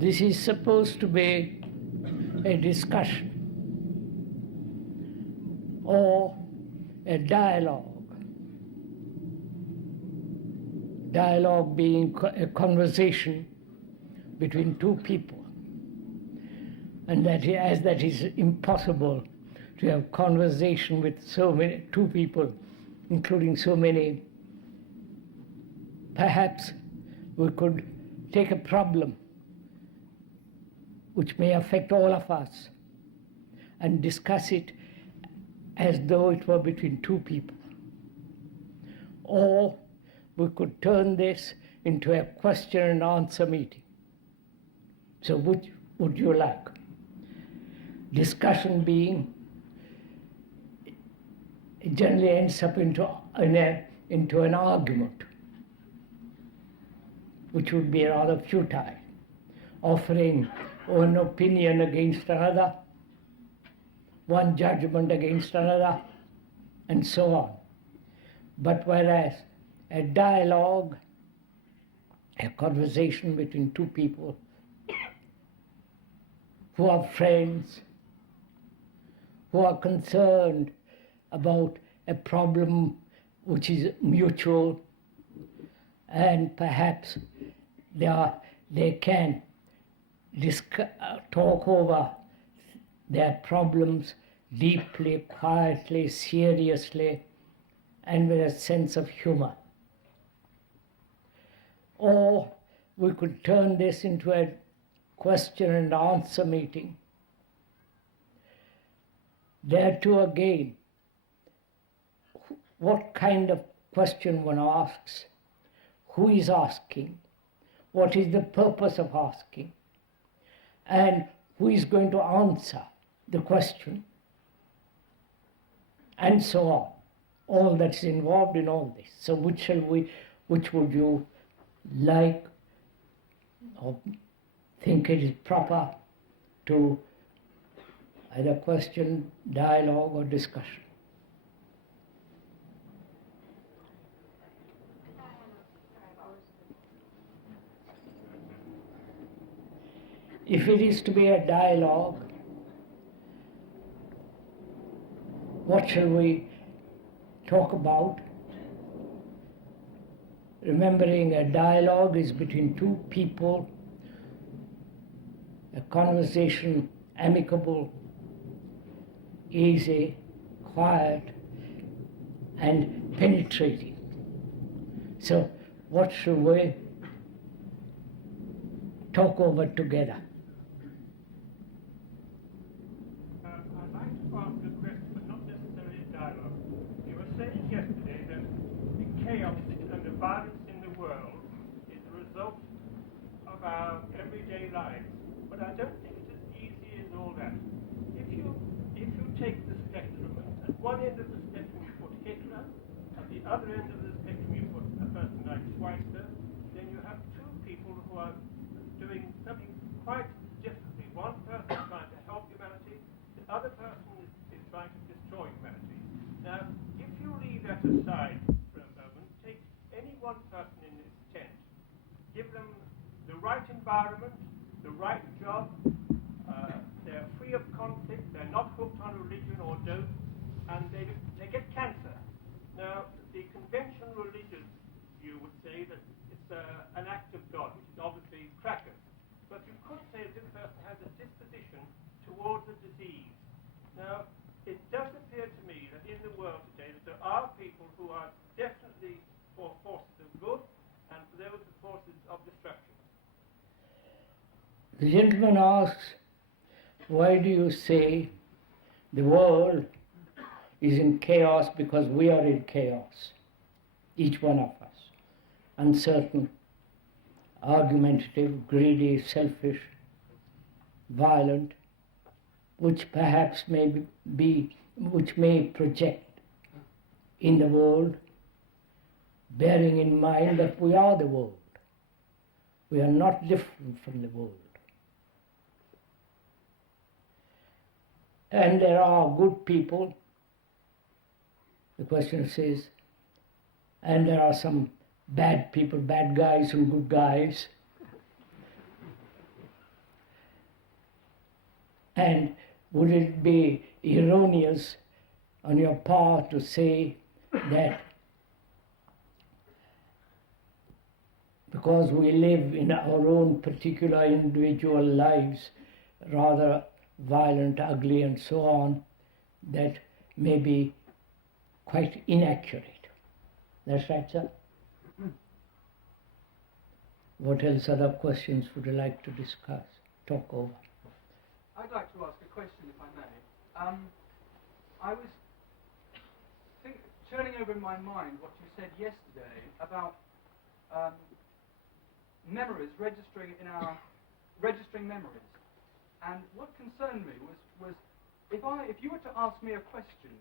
This is supposed to be a discussion or a dialogue. Dialogue being a conversation between two people. And that as that is impossible to have conversation with two people, including so many, perhaps we could take a problem which may affect all of us and discuss it as though it were between two people. Or we could turn this into a question and answer meeting. So which would you like? Discussion being, it generally ends up into an argument, which would be rather futile, offering one opinion against another, one judgment against another, and so on. But whereas a dialogue, a conversation between two people who are friends, who are concerned about a problem which is mutual, and perhaps they can talk over their problems deeply, quietly, seriously, and with a sense of humor. Or we could turn this into a question and answer meeting. There too again, what kind of question one asks, who is asking, what is the purpose of asking, and who is going to answer the question, and so on. All that's involved in all this. So which would you like or think it is proper to either question, dialogue, or discussion? If it is to be a dialogue, what shall we talk about? Remembering a dialogue is between two people, a conversation, amicable, easy, quiet, and penetrating. So what should we talk over together? I'd like to ask a question, but not necessarily a dialogue. You were saying yesterday that the chaos and the violence in the world is the result of our everyday lives. But I don't think it's as easy as all that. If you take the spectrum, at one end of the spectrum you put Hitler, at the other end of the spectrum you put a person like Schweitzer, then you have two people who are doing something quite differently. One person is trying to help humanity, the other person is trying to destroy humanity. Now, if you leave that aside for a moment, take any one person in this tent, give them the right environment, the right job, they're free of conflict, they're not hooked on religion or dope, and they get cancer. Now, the conventional religious view would say that it's an act of God, which is obviously crackers. But you could say that this person has a disposition towards a disease. Now, it does appear to me that in the world today that there are people who are definitely for forces of good and for those forces of destruction. The gentleman asks, why do you say the world is in chaos because we are in chaos, each one of us, uncertain, argumentative, greedy, selfish, violent, which perhaps which may project in the world, bearing in mind that we are the world. We are not different from the world. And there are good people, the question says, and there are some bad people, bad guys and good guys. And would it be erroneous on your part to say that because we live in our own particular individual lives, rather violent, ugly, and so on, that may be quite inaccurate? That's right, sir? What else other questions would you like to discuss, talk over? I'd like to ask a question, if I may. I was turning over in my mind what you said yesterday about memories, registering memories. And what concerned me was if you were to ask me a question,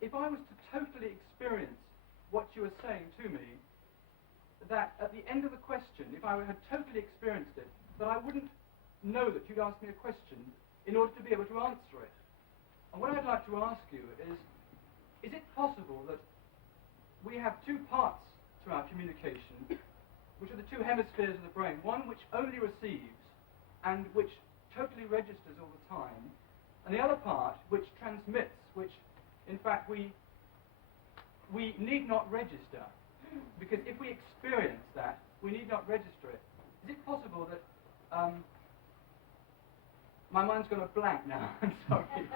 if I was to totally experience what you were saying to me, that at the end of the question, if I had totally experienced it, that I wouldn't know that you'd asked me a question in order to be able to answer it. And what I'd like to ask you is it possible that we have two parts to our communication, which are the two hemispheres of the brain, one which only receives and which totally registers all the time, and the other part which transmits, which in fact we need not register, because if we experience that, we need not register it. Is it possible that my mind's gone a blank now, I'm sorry. Is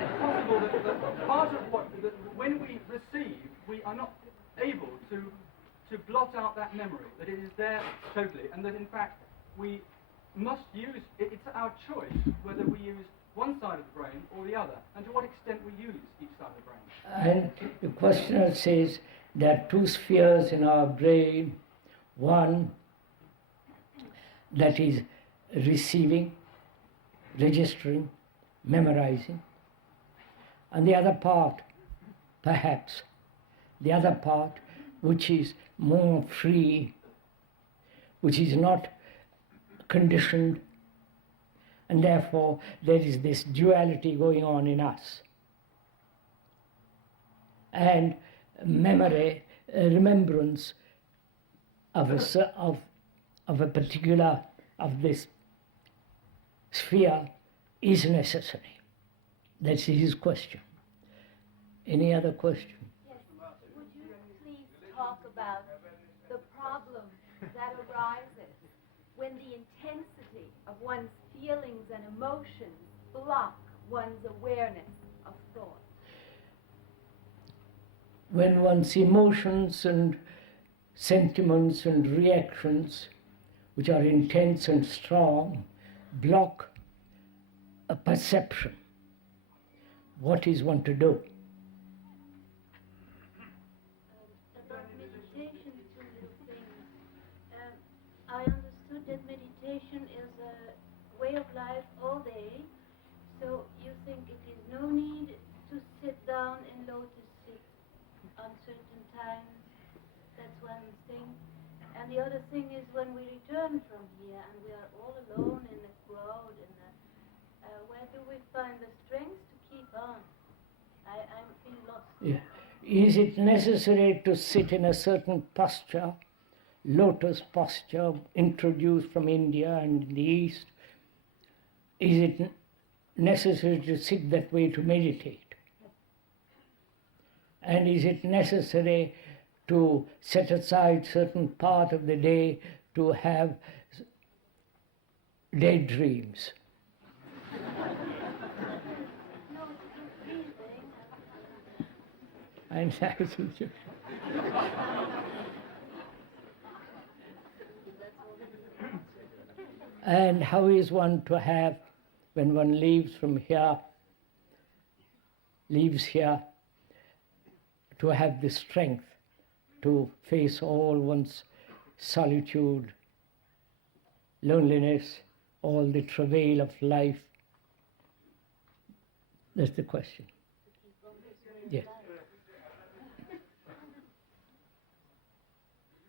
it possible that part of when we receive, we are not able to blot out that memory, that it is there totally, and that in fact we must use, it's our choice whether we use one side of the brain or the other, and to what extent we use each side of the brain. And the questioner says there are two spheres in our brain, one that is receiving, registering, memorizing, and the other part, perhaps, the other part which is more free, which is not conditioned, and therefore there is this duality going on in us. And memory, remembrance of a particular, of this sphere is necessary. That's his question. Any other question? Yes. Would you please talk about the problem that arises when the intensity of one's feelings and emotions block one's awareness of thought? When one's emotions and sentiments and reactions, which are intense and strong, block a perception, what is one to do? About meditation, two little things. I understood that meditation is a way of life all day, so you think it is no need to sit down in lotus sit on certain times. That's one thing. And the other thing is when we return from here and we are all alone in the crowd, where do we find the strength to keep on? I feel lost. Yeah. Is it necessary to sit in a certain posture, lotus posture, introduced from India and in the East? Is it necessary to sit that way to meditate? And is it necessary to set aside certain part of the day to have daydreams? No, it's breathing. And and how is one to have, when one leaves here, to have the strength to face all one's solitude, loneliness, all the travail of life? That's the question. Yes. Do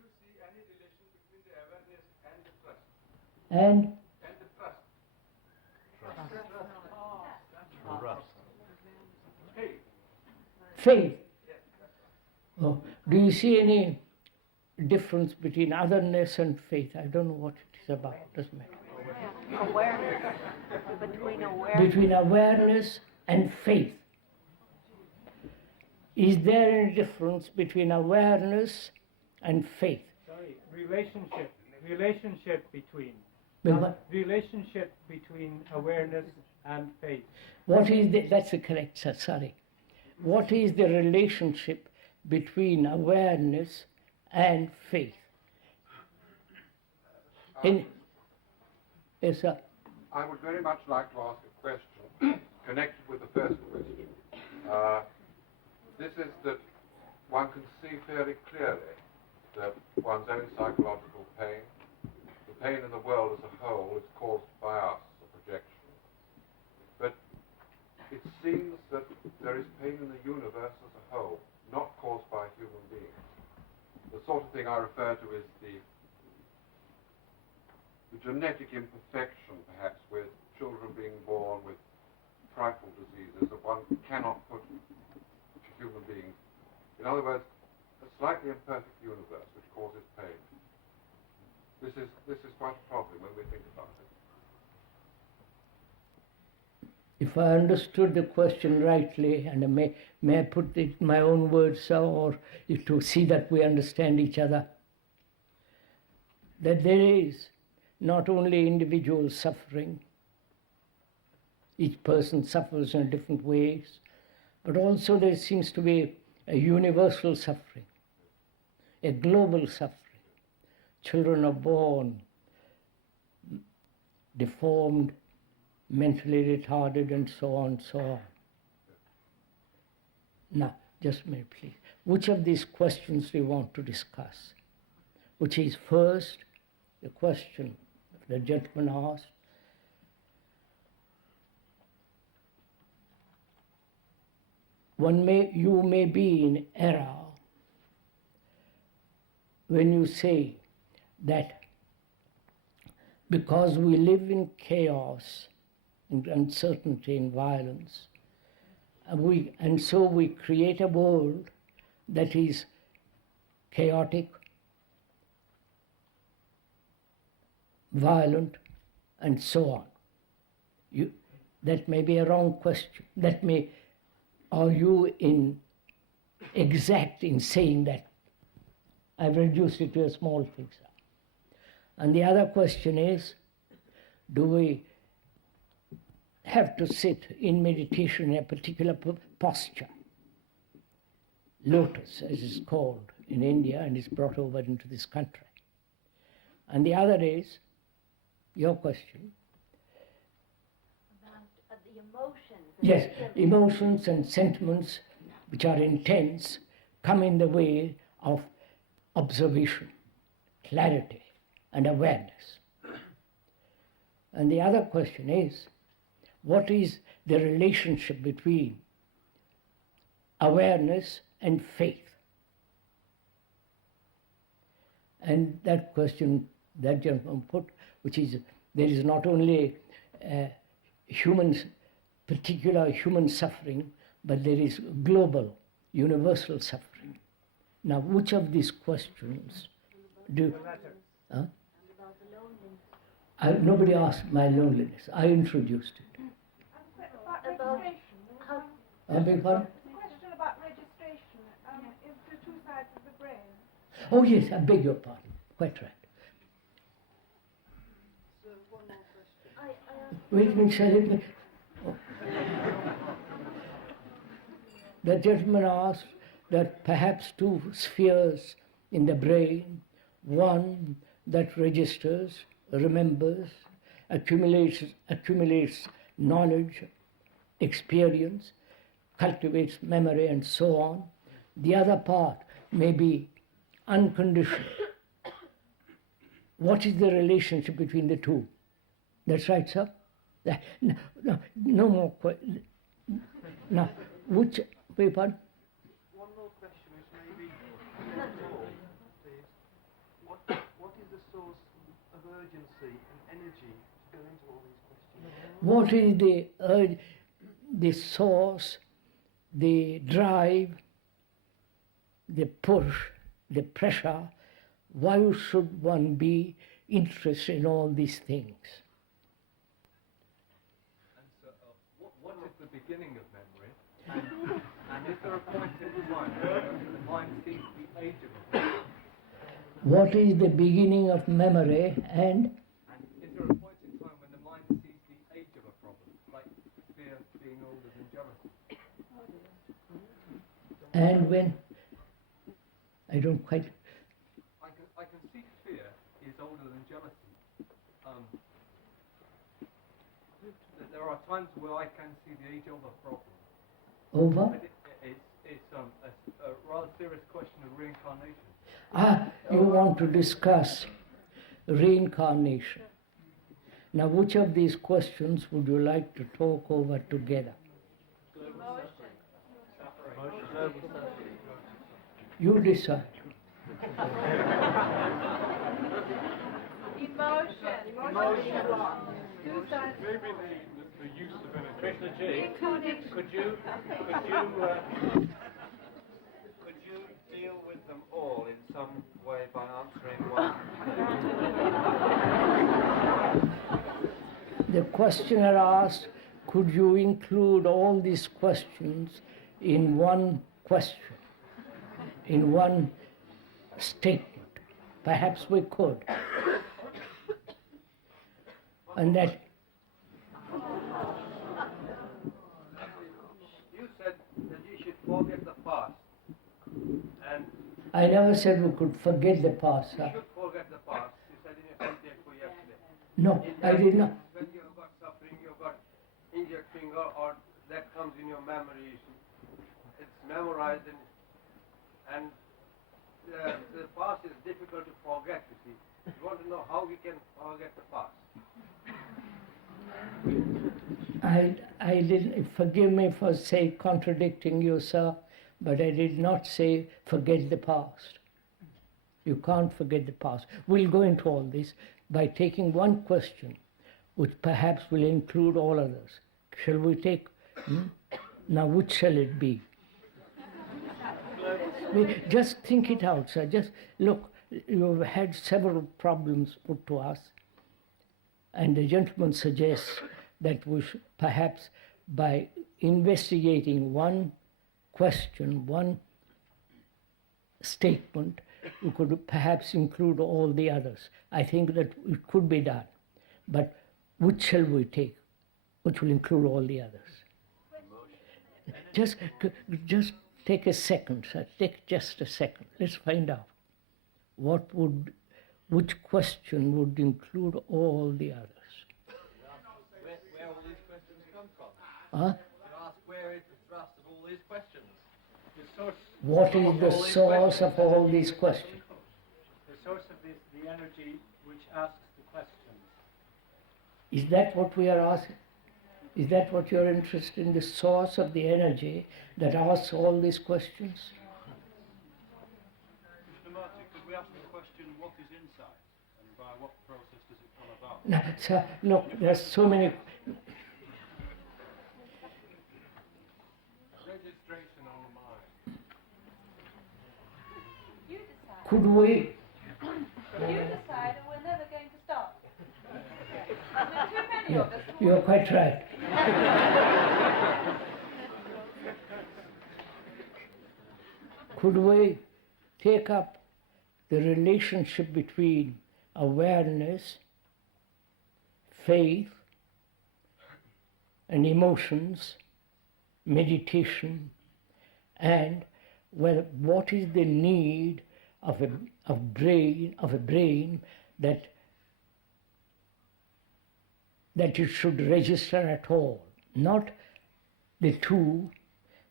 you see any relation between the awareness and the trust? And And the trust? Hey. faith. Oh, do you see any difference between otherness and faith. I don't know what it is about, doesn't matter. Awareness. Between awareness and faith. Is there any difference between awareness and faith? Sorry, relationship between. Well, what- Relationship between awareness and faith. What is that's the correct, sir, sorry. What is the relationship between awareness and faith? Yes, sir. I would very much like to ask a question connected with the first question. This is that one can see fairly clearly that one's own psychological pain, the pain in the world as a whole, is caused by us, a projection. But it seems that there is pain in the universe as a whole, not caused by human beings. The sort of thing I refer to is the genetic imperfection, perhaps, with children being born with trifle diseases that one cannot put to human beings. In other words, a slightly imperfect universe which causes pain. This is quite a problem when we think about it. If I understood the question rightly, and may I put it in my own words, sir, or to see that we understand each other, that there is not only individual suffering, each person suffers in different ways, but also there seems to be a universal suffering, a global suffering. Children are born deformed, mentally retarded, and so on, so on. Now, just a minute, please. Which of these questions do you want to discuss? Which is first, the question the gentleman asked. You may be in error when you say that because we live in chaos and uncertainty and violence, and so we create a world that is chaotic, violent, and so on. That may be a wrong question. Are you exact in saying that? I've reduced it to a small thing, sir. And the other question is, do we have to sit in meditation in a particular posture? Lotus, as it's called in India, and is brought over into this country. And the other is, your question. About the emotions. Yes, emotions and sentiments which are intense come in the way of observation, clarity, and awareness. And the other question is, what is the relationship between awareness and faith? And that question that gentleman put, which is, there is not only particular human suffering, but there is global, universal suffering. Now, which of these questions do... Huh? About the loneliness. Nobody asked my loneliness. I introduced it. About how I beg pardon? The question about registration is the two sides of the brain. Oh yes, I beg your pardon. Quite right. Wait a minute, shall I... Oh. The gentleman asked that perhaps two spheres in the brain, one that registers, remembers, accumulates knowledge, experience, cultivates memory, and so on. The other part may be unconditioned. What is the relationship between the two? That's right, sir? No more questions. Now, which paper? One more question is maybe, please. What is the source of urgency and energy to go into all these questions? What is the source, the drive, the push, the pressure Why should one be interested in all these things? And so, what is the beginning of memory? And is there a point in time where the mind sees the age of a problem? What is the beginning of memory and And is there a point in time when the mind sees the age of a problem, like fear being older than jealousy? and when? I don't quite. I can see fear is older than jealousy. There are times where I can see the age of a problem. Over? But it's a rather serious question of reincarnation. You want to discuss reincarnation. Now, which of these questions would you like to talk over together? You decide. Emotion. Maybe the use of energy. Krishna Ji, could you deal with them all in some way by answering one? The questioner asked, could you include all these questions in one question, in one statement? Perhaps we could. And that You said that you should forget the past. And I never said we could forget the past. you should forget the past. You said in your for yesterday. No, I did not. When you got suffering, you got injured finger, or that comes in your memory. It's memorized, and the past is difficult to forget. You see, you want to know how we can forget the past. I didn't, forgive me for contradicting you, sir, but I did not say forget the past. You can't forget the past. We'll go into all this by taking one question, which perhaps will include all others. Shall we take? Now, which shall it be? Just think it out, sir. Just look, you've had several problems put to us, and the gentleman suggests that we should, perhaps by investigating one question, one statement, we could perhaps include all the others. I think that it could be done. But which shall we take? Which will include all the others? Just take a second, sir. Take just a second. Let's find out. Which question would include all the others? Where all these questions come from? Huh? You ask, where is the thrust of all these questions? What is the source of all these questions? The source of this, the energy which asks the questions. Is that what we are asking? Is that what you're interested in, the source of the energy that asks all these questions? Krishnamurti, could we ask the question, what is insight, and by what process does it come about? No, sir, look, there's so many. Registration on the mind. You decide. Could we? You decide, and we're never going to stop. With too many of us. You're quite right. Could we take up the relationship between awareness, faith, and emotions, meditation, and what is the need of a brain that it should register at all, not the two,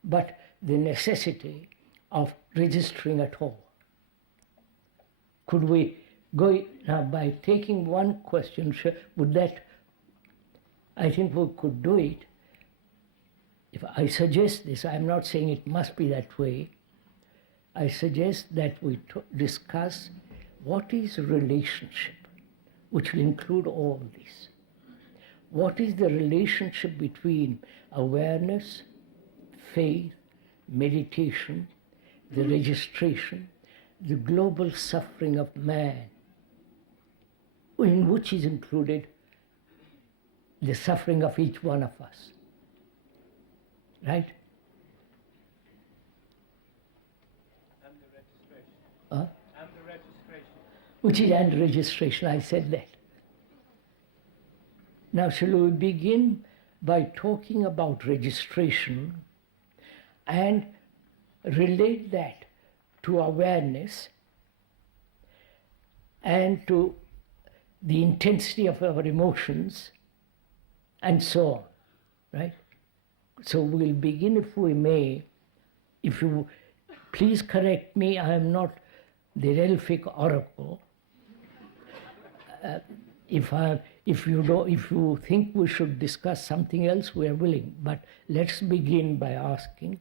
but the necessity of registering at all. Could we go now by taking one question? Would that? I think we could do it. If I suggest this, I'm not saying it must be that way. I suggest that we discuss what is relationship, which will include all this. What is the relationship between awareness, faith, meditation, the registration, the global suffering of man, in which is included the suffering of each one of us. Right? And the registration. Huh? And the registration. Which is and registration, I said that. Now, shall we begin by talking about registration and relate that to awareness and to the intensity of our emotions and so on, right? So we'll begin, if we may. If you please correct me, I am not the Delphic oracle. If you think we should discuss something else, we are willing. But let's begin by asking,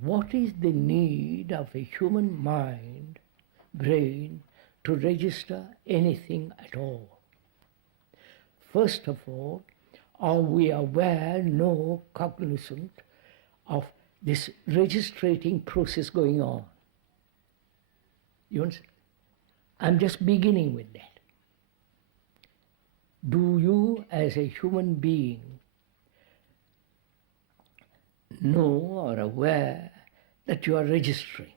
what is the need of a human mind, brain, to register anything at all? First of all, are we aware, cognizant of this registrating process going on? You understand? I'm just beginning with that. Do you, as a human being, know or aware that you are registering?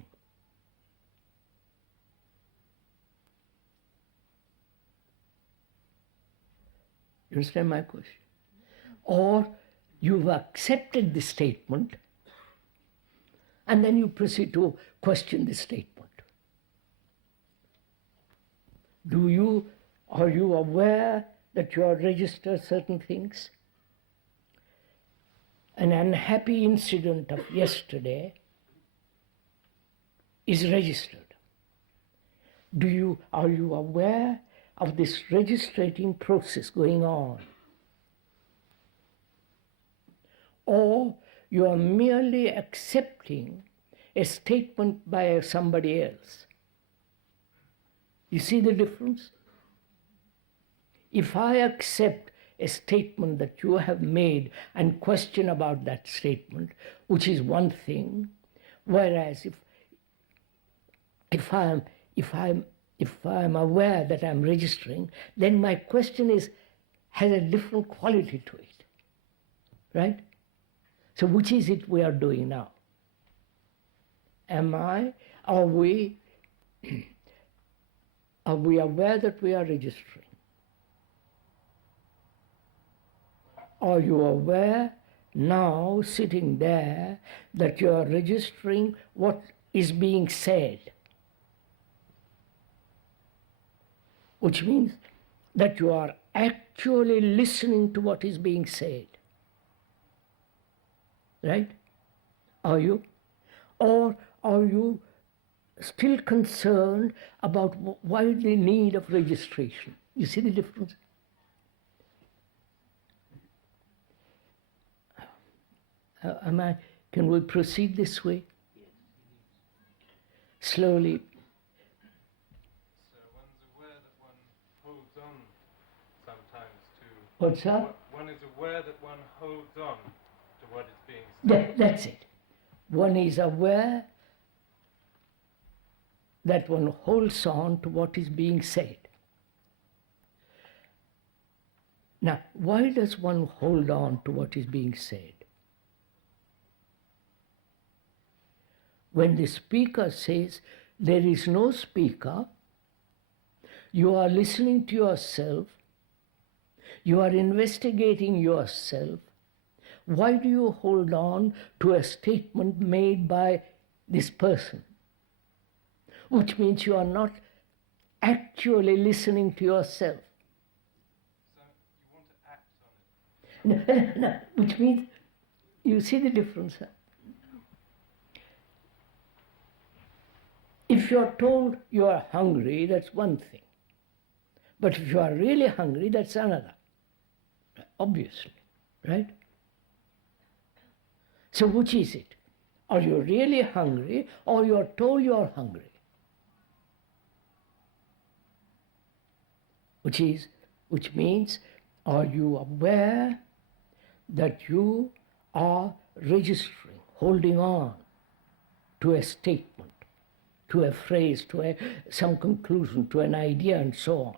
You understand my question? Or you've accepted the statement and then you proceed to question the statement. Are you aware that you are registered certain things? An unhappy incident of yesterday is registered. Are you aware of this registrating process going on? Or you are merely accepting a statement by somebody else? You see the difference? If I accept a statement that you have made and question about that statement, which is one thing, whereas if I'm aware that I'm registering, then my question has a different quality to it, right? So which is it we are doing now? Are we aware that we are registering? Are you aware now, sitting there, that you are registering what is being said? Which means that you are actually listening to what is being said. Right? Are you? Or are you still concerned about why the need of registration? You see the difference? Can we proceed this way? Slowly. So one's aware that one holds on sometimes to... What's that? One is aware that one holds on to what is being said. That's it. One is aware that one holds on to what is being said. Now, why does one hold on to what is being said? When the speaker says there is no speaker, you are listening to yourself, you are investigating yourself. Why do you hold on to a statement made by this person? Which means you are not actually listening to yourself. So you want to act on it. No, which means, you see the difference? Huh? If you are told you are hungry, that's one thing. But if you are really hungry, that's another. Obviously, right? So which is it? Are you really hungry, or you are told you are hungry? Which means, are you aware that you are registering, holding on to a statement? to a phrase, to some conclusion, to an idea, and so on,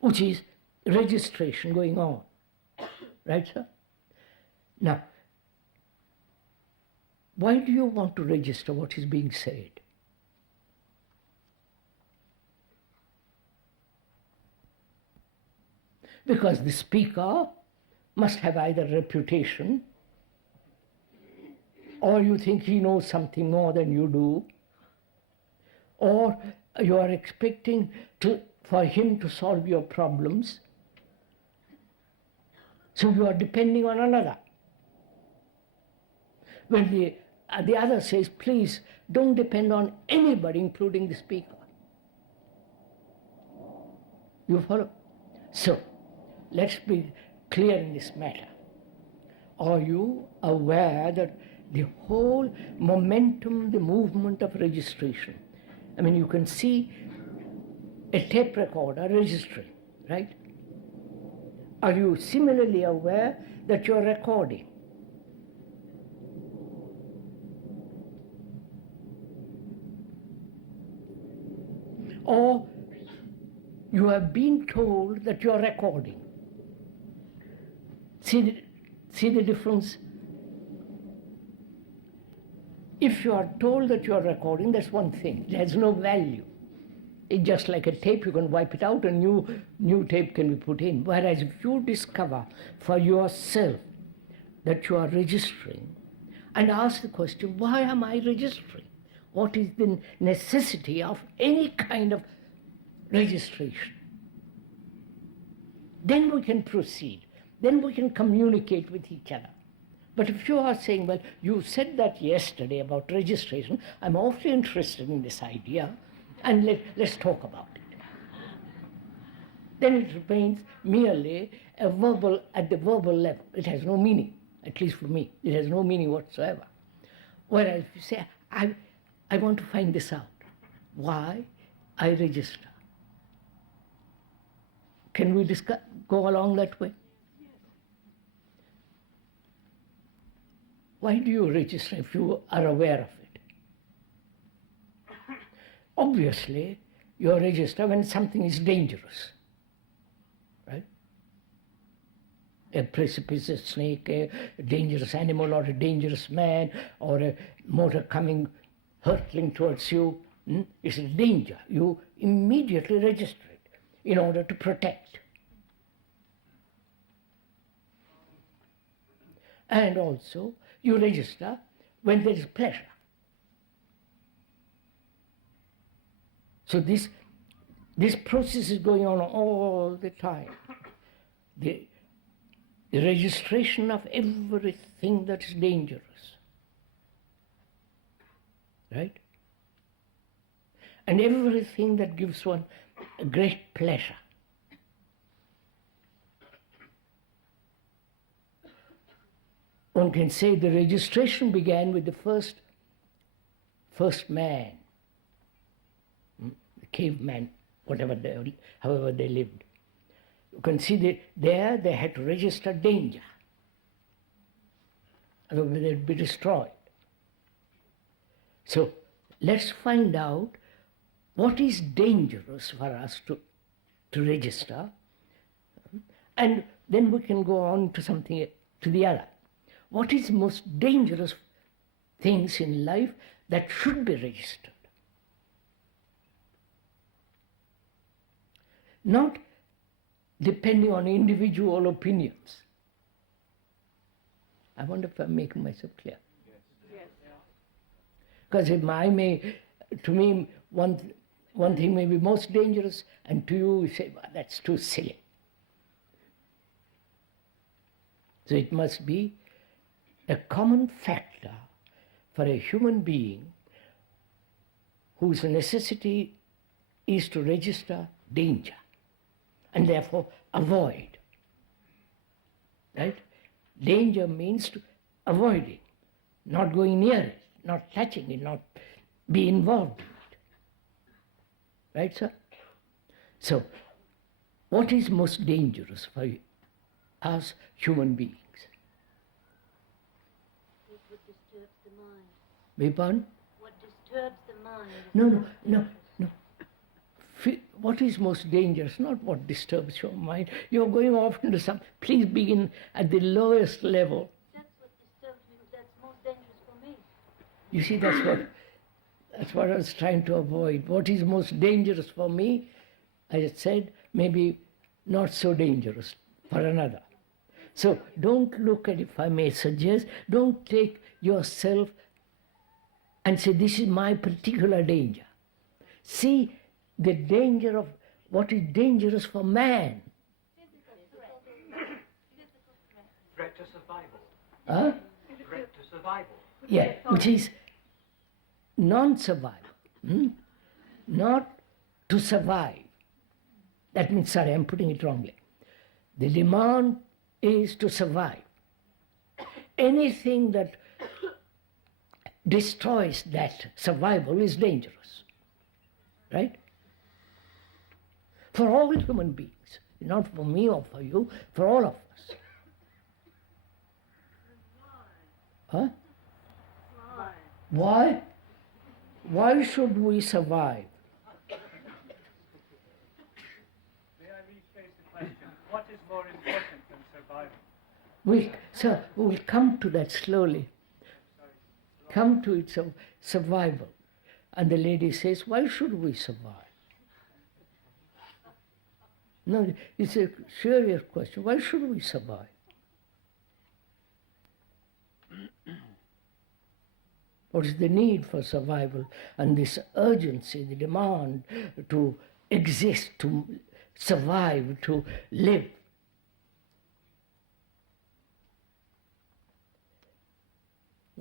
which is registration going on. Right, sir? Now, why do you want to register what is being said? Because the speaker must have either reputation, or you think he knows something more than you do, or you are expecting for him to solve your problems, so you are depending on another. When the other says, please don't depend on anybody, including the speaker. You follow? So, let's be clear in this matter. Are you aware that the whole momentum, the movement of registration, I mean, you can see a tape recorder registering, right? Are you similarly aware that you're recording? Or you have been told that you're recording. See the difference? If you are told that you are recording, that's one thing. It has no value. It's just like a tape, you can wipe it out and new tape can be put in. Whereas if you discover for yourself that you are registering and ask the question, why am I registering? What is the necessity of any kind of registration? Then we can proceed. Then we can communicate with each other. But if you are saying, well, you said that yesterday about registration, I'm awfully interested in this idea, and let's talk about it. Then it remains merely a verbal, at the verbal level. It has no meaning, at least for me. It has no meaning whatsoever. Whereas if you say, I want to find this out. Why? I register. Can we go along that way? Why do you register if you are aware of it? Obviously, you register when something is dangerous, right? A precipice, a snake, a dangerous animal, or a dangerous man, or a motor coming, hurtling towards you. It's a danger. You immediately register it in order to protect. And also, you register when there is pleasure. So this process is going on all the time. The registration of everything that is dangerous. Right? And everything that gives one a great pleasure. One can say the registration began with the first man, the caveman, however they lived. You can see that there they had to register danger, otherwise they'd be destroyed. So let's find out what is dangerous for us to register, and then we can go on to the other. What is the most dangerous things in life that should be registered? Not depending on individual opinions. I wonder if I'm making myself clear. Yes. Because to me, one thing may be most dangerous, and to you say, well, that's too silly. So it must be a common factor for a human being whose necessity is to register danger and therefore avoid. Right? Danger means to avoid it, not going near it, not touching it, not be involved in it. Right, sir? So, what is most dangerous for us human beings? What disturbs the mind? Beg pardon? What disturbs the mind. No. What is most dangerous, not what disturbs your mind. You're going off into some, please begin at the lowest level. That's what disturbs me, that's most dangerous for me. You see, that's what I was trying to avoid. What is most dangerous for me, I said, maybe not so dangerous for another. So don't look at, if I may suggest, don't take yourself and say, this is my particular danger. See the danger of what is dangerous for man. Threat to survival. Huh? Threat to survival. Yeah, which is non-survival, not to survive. That means, sorry, I'm putting it wrongly. The demand is to survive. Anything that destroys that survival is dangerous, right? For all human beings, not for me or for you, for all of us. Huh? Why? Why should we survive? May I rephrase the question? What is more important than survival? We'll come to that slowly. Come to its survival. And the lady says, why should we survive? No, it's a serious question. Why should we survive? What is the need for survival? And this urgency, the demand to exist, to survive, to live.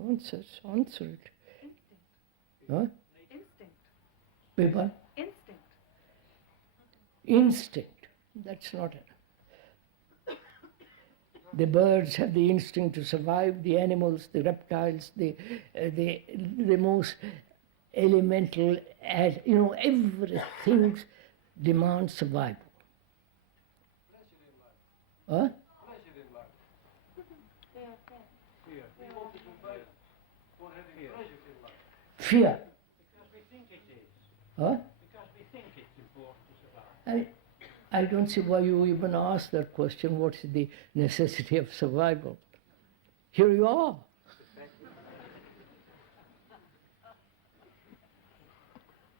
Answer it. Instinct. Huh? Instinct. People? Instinct. Instinct. That's not it. The birds have the instinct to survive, the animals, the reptiles, the most elemental, everything demands survival. Huh? Fear. Because we think it is. Huh? Because we think it's important to survive. I don't see why you even ask that question, what is the necessity of survival? Here you are.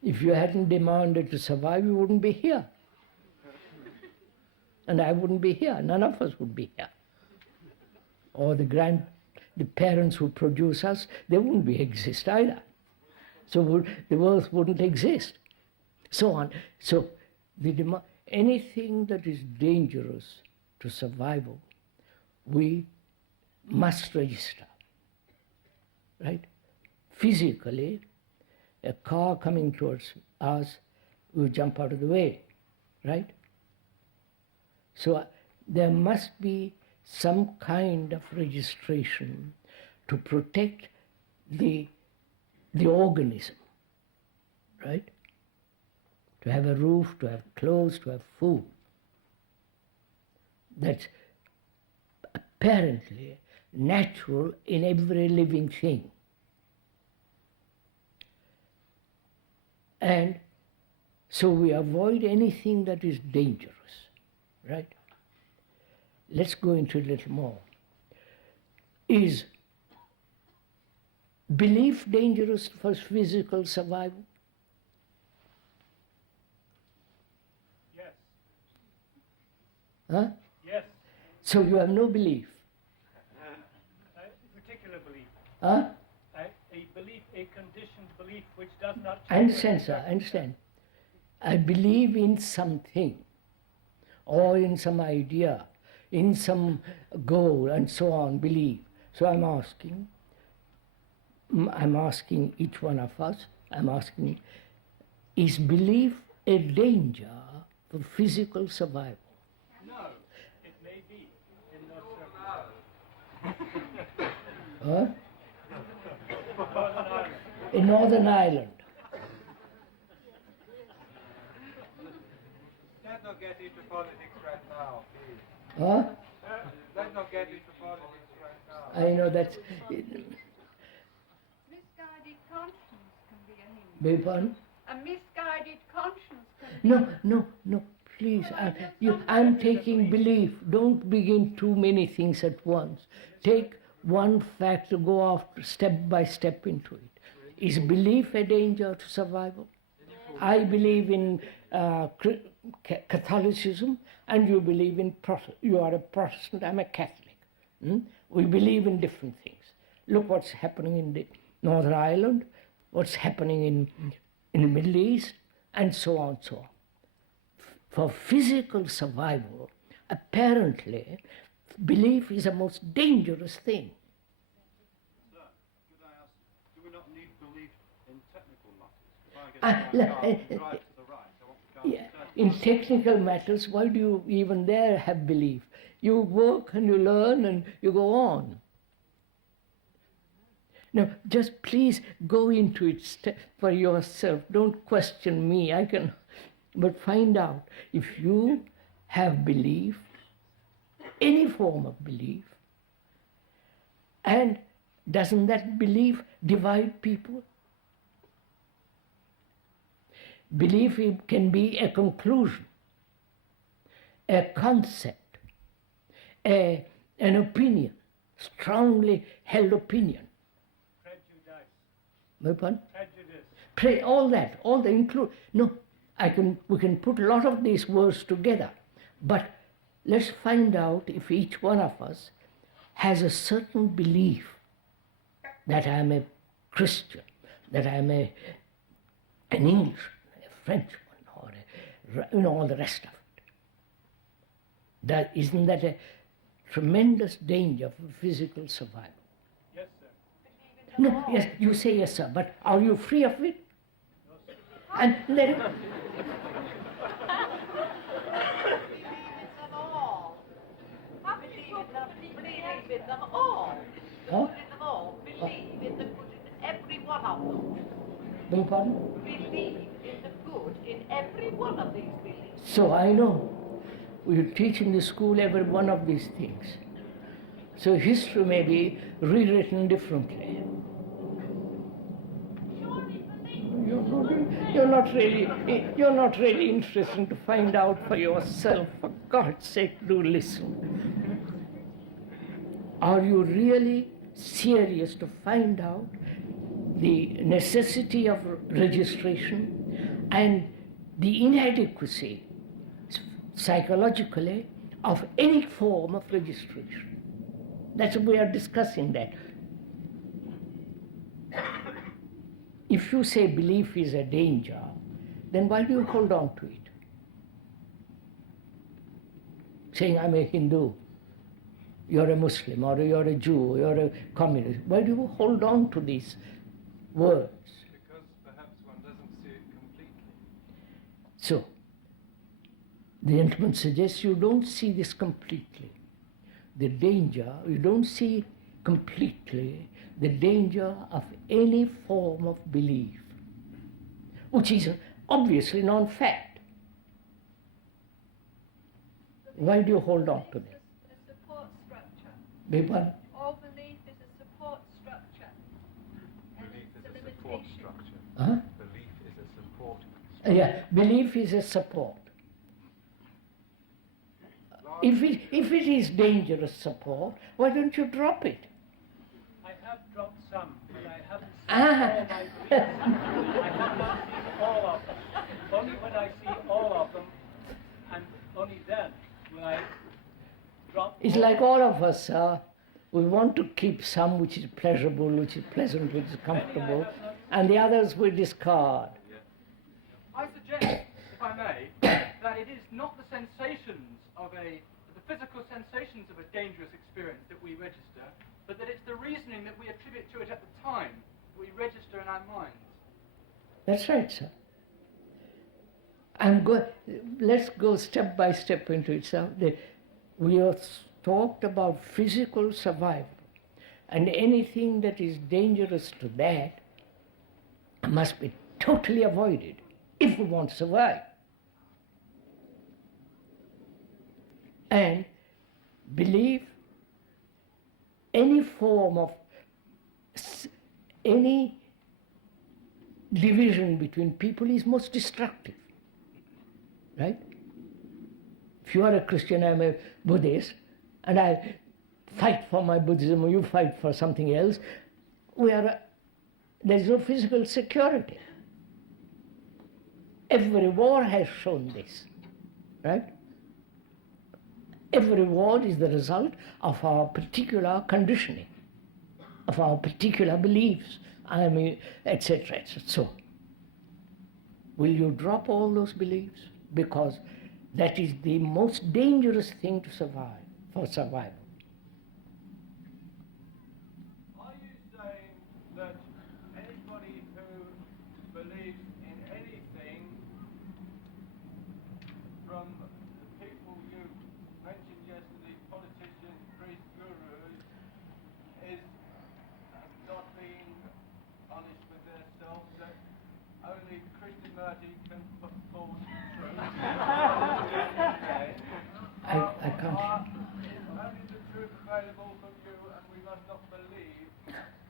If you hadn't demanded to survive, you wouldn't be here. And I wouldn't be here. None of us would be here. Or the parents who produce us, they wouldn't exist either. So the earth wouldn't exist. So on. So anything that is dangerous to survival, we must register. Right? Physically, a car coming towards us, we jump out of the way. Right? So there must be some kind of registration to protect the organism, right? To have a roof, to have clothes, to have food. That's apparently natural in every living thing. And so we avoid anything that is dangerous, right? Let's go into a little more. Is belief dangerous for physical survival? Yes. Huh? Yes. So you have no belief? A particular belief. Huh? A belief, a conditioned belief which does not change. I understand, sir, I understand. I believe in something, or in some idea, in some goal, and so on, believe. So I'm asking each one of us, I'm asking, is belief a danger for physical survival? No, it may be in those circumstances. Huh? Northern Ireland. In Northern Ireland. Let's not get into politics right now, please. Huh? Let's not get into politics right now. I know that's... Misguided conscience can be a hindrance. Beg pardon? A misguided conscience can No, please. I'm taking belief. Don't begin too many things at once. Take one fact to go after step by step into it. Is belief a danger to survival? I believe in Catholicism, and you believe in you are a Protestant, I'm a Catholic. We believe in different things. Look what's happening in the Northern Ireland, what's happening in the Middle East, and so on, so on. For physical survival, apparently, belief is the most dangerous thing. Sir, could I ask, do we not need belief in technical matters? If I get a car and drive to the right, I want the car to turn. In technical matters, why do you even there have belief? You work and you learn and you go on. Now, just please go into it for yourself. Don't question me. But find out if you have belief, any form of belief, and doesn't that belief divide people? Belief can be a conclusion, a concept, an opinion, strongly held opinion. Prejudice. All the include. No, we can put a lot of these words together, but let's find out if each one of us has a certain belief that I'm a Christian, that I'm an Englishman, a Frenchman, or all the rest of it. Isn't that a tremendous danger for physical survival? Yes, sir. No, yes, you say yes, sir, but are you free of it? And let it... them all. How can you believe in them all? Huh? Good in them all. Believe in the good in every one of them. Beg pardon? Believe in the good in every one of these beliefs. So I know. We teach in the school every one of these things. So history may be rewritten differently. You're not really interested to find out for yourself. For God's sake, do listen. Are you really serious to find out the necessity of registration and the inadequacy psychologically of any form of registration? That's what we are discussing that. If you say belief is a danger, then why do you hold on to it? Saying I'm a Hindu, you're a Muslim, or you're a Jew, or you're a communist. Why do you hold on to these words? Because perhaps one doesn't see it completely. So, the gentleman suggests you don't see this completely. The danger, you don't see completely the danger of any form of belief, which is obviously non-fact. Why do you hold on to that? a support structure. Beg pardon? All belief is a support structure. Belief is a support structure. Huh? Belief is a support. Yeah, belief is a support. If it is dangerous support, why don't you drop it? I have dropped some, but I haven't seen all my beliefs. I have not seen all of them. Only when I see all of them, and only then will I drop. It's like all of us, we want to keep some which is pleasurable, which is pleasant, which is comfortable, and the others we discard. I suggest, if I may, that it is not the sensations the physical sensations of a dangerous experience that we register, but that it's the reasoning that we attribute to it at the time that we register in our minds. That's right, sir. Let's go step by step into it, sir. We have talked about physical survival, and anything that is dangerous to that must be totally avoided if we want to survive. And believe any form of any division between people is most destructive, right? If you are a Christian, I'm a Buddhist, and I fight for my Buddhism, or you fight for something else, there is no physical security. Every war has shown this, right? Every war is the result of our particular conditioning, of our particular beliefs, etc., etc. So, will you drop all those beliefs? Because that is the most dangerous thing to survive, for survival. Are you saying that anybody who believes in anything, from the people you mentioned yesterday, politicians, priests, gurus, is not being honest with themselves, that only Krishnamurti can put forward the truth? I can't. Is only the truth available from you, and we must not believe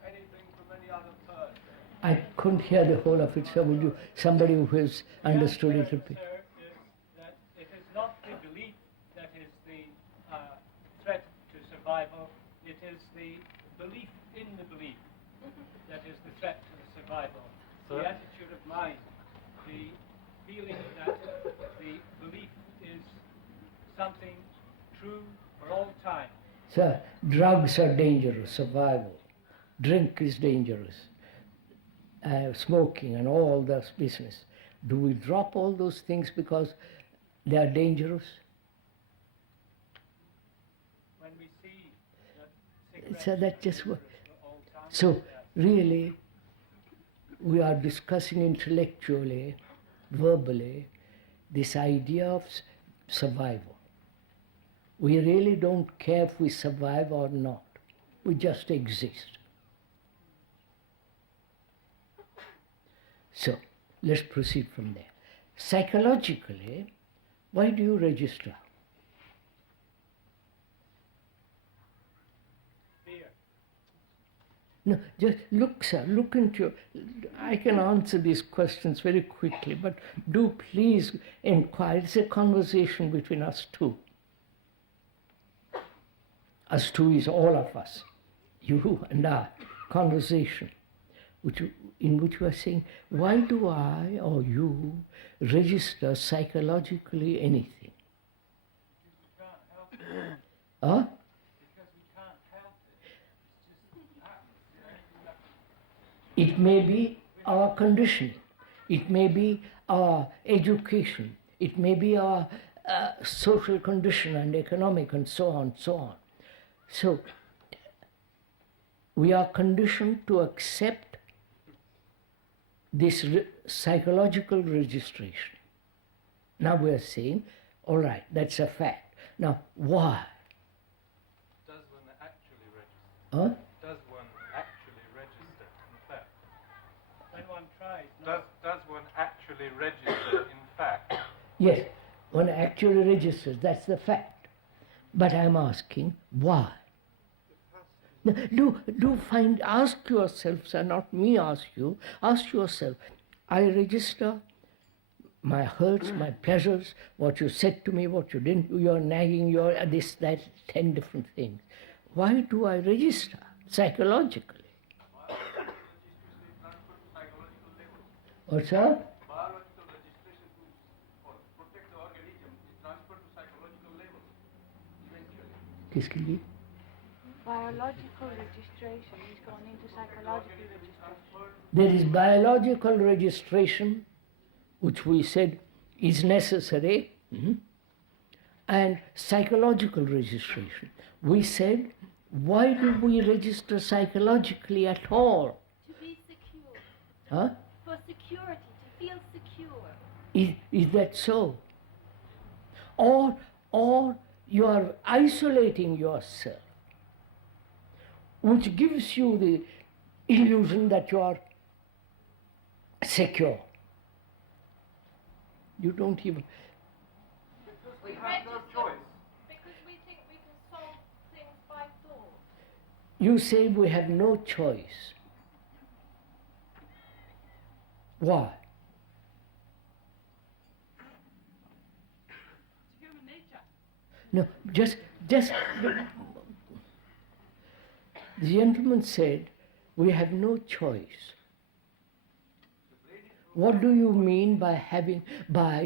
anything from any other person? I couldn't hear the whole of it, so would you, somebody who has understood it, repeat? Sir, is that it is not the belief that is the threat to survival, it is the belief in the belief that is the threat to the survival. The attitude of mind, the feeling that the belief is something true for all time. Sir, drugs are dangerous, survival. Drink is dangerous. Smoking and all this business. Do we drop all those things because they are dangerous? When we see that So that just for all time, so really, we are discussing intellectually, verbally, this idea of survival. We really don't care if we survive or not. We just exist. So, let's proceed from there. Psychologically, why do you register? fear. No, just look, sir, look into your... I can answer these questions very quickly, but do please inquire. It's a conversation between us two. Us two is all of us, you and I, conversation, in which we are saying, why do I or you register psychologically anything? We can't help it. Huh? Because we can't help it. It just happens. It may be our conditioning, it may be our education, it may be our social condition and economic and so on, so on. So, we are conditioned to accept this psychological registration. Now we are saying, all right, that's a fact. Now, why? Does one actually register? Huh? Does one actually register, in fact? When one tries, no. Does one actually register, in fact? Yes, one actually registers, that's the fact. But I'm asking, why? Now, ask yourself, sir, not me ask you, ask yourself, I register my hurts, my pleasures, what you said to me, what you didn't, your nagging, your this, that, 10 different things. Why do I register psychologically? What's that? Biological registration to protect the organism is transferred to psychological level eventually. Kiski ji? Biological registration is gone into psychological registration. There is biological registration, which we said is necessary, and psychological registration. We said, why do we register psychologically at all? To be secure. Huh? For security, to feel secure. Is that so? Or you are isolating yourself, which gives you the illusion that you are secure. You don't even... Because we register, because we think we can solve things by thought. You say we have no choice. Why? It's human nature. No, just the gentleman said, we have no choice. What do you mean by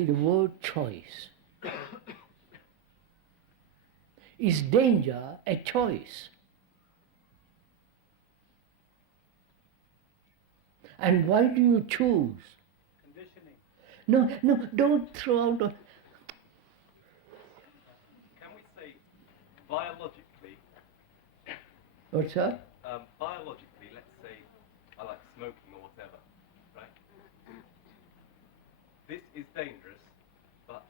the word choice? Is danger a choice? And why do you choose? Conditioning. No, don't throw out. Can we say biologically, What's that? biologically, let's say I like smoking or whatever, right? This is dangerous, but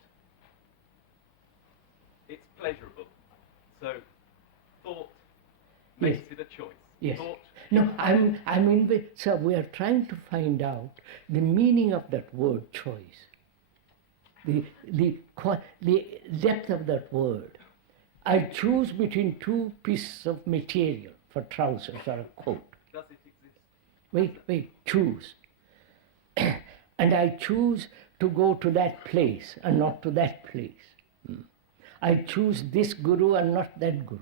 it's pleasurable. So thought makes Yes. it a choice. Yes. Thought, No, so we are trying to find out the meaning of that word choice, the depth of that word. I choose between two pieces of material for trousers or a coat. does it exist? Wait, choose. And I choose to go to that place and not to that place. I choose this guru and not that guru.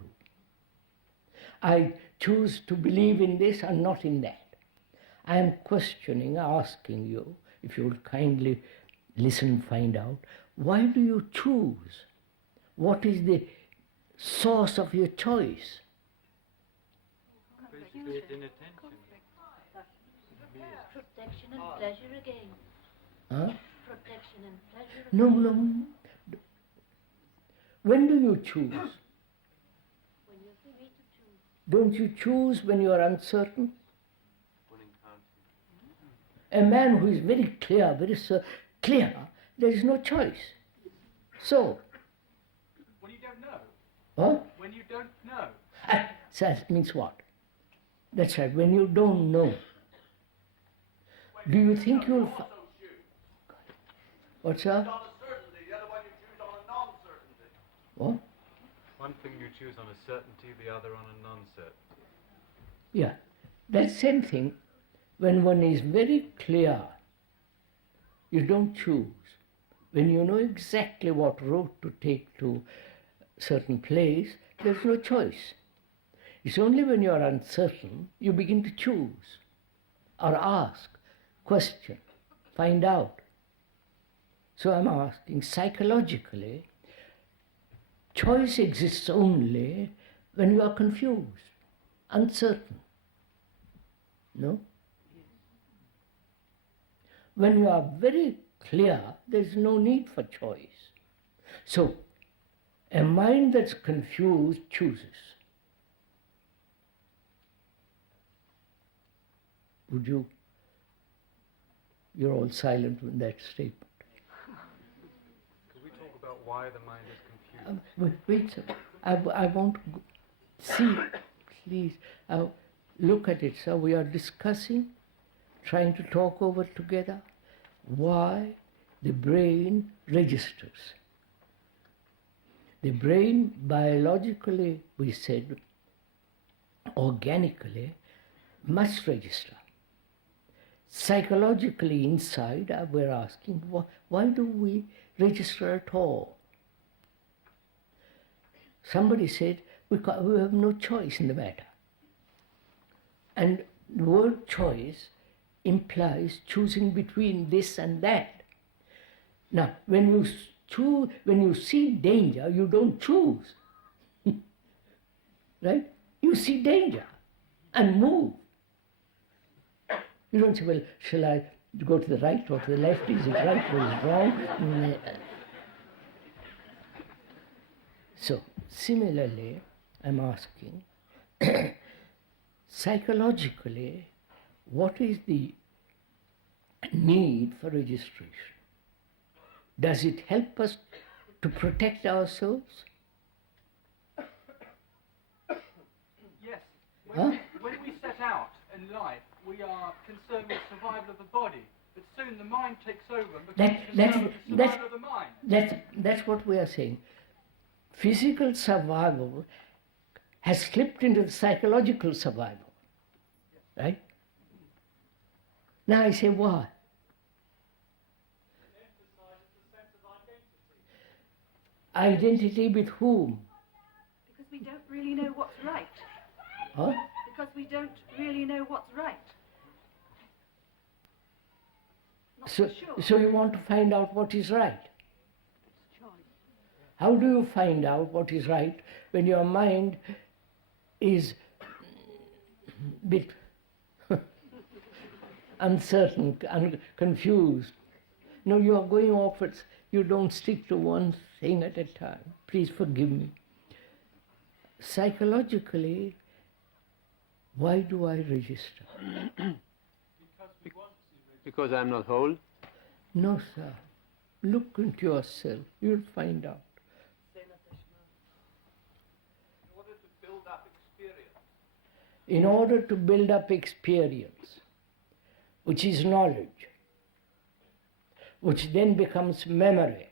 I choose to believe in this and not in that. I am questioning, asking you, if you would kindly listen, find out, why do you choose? What is the source of your choice? Basically, inattention. Protection and pleasure again. Huh? Protection and pleasure No, again. no. When do you choose? When you're free to choose. Don't you choose when you are uncertain? When encountered. A man who is very clear, clear, there is no choice. So, When you don't know. what? When you don't know. So that means what? That's right, when you don't know. Do you think you'll... What's that? On a certainty, the other one you choose on a non-certainty. What? One thing you choose on a certainty, the other on a non-certainty. Yeah, that same thing, when one is very clear, you don't choose. When you know exactly what road to take to a certain place, there's no choice. It's only when you are uncertain, you begin to choose, or ask, question, find out. So I'm asking, psychologically, choice exists only when you are confused, uncertain. No? When you are very clear, there's no need for choice. So, a mind that's confused chooses. Would you? You're all silent in that statement. Could we talk about why the mind is confused? Wait, sir. I want to see, please, look at it, sir. We are discussing, trying to talk over together, why the brain registers. The brain, biologically, we said, organically, must register. Psychologically, inside, we're asking, why do we register at all? Somebody said, we have no choice in the matter. And the word choice implies choosing between this and that. Now, when you see danger, you don't choose. Right? You see danger and move. You don't say, well, shall I go to the right or to the left? Is it right or is it wrong? So, similarly, I'm asking, psychologically, what is the need for registration? Does it help us to protect ourselves? Yes. Huh? When we set out in life, we are concerned with survival of the body. But soon the mind takes over and becomes concerned with the survival of the mind. That's what we are saying. Physical survival has slipped into the psychological survival. Right? Now I say, why? Identity with whom? Because we don't really know what's right. Huh? Because we don't really know what's right. Not So, for sure. so you want to find out what is right. It's choice. How do you find out what is right when your mind is a bit uncertain, confused? No, you are going off, you don't stick to one thing at a time. Please forgive me. Psychologically, why do I register? Because I'm not whole? No, sir. Look into yourself. You'll find out. In order to build up experience, which is knowledge, which then becomes memory.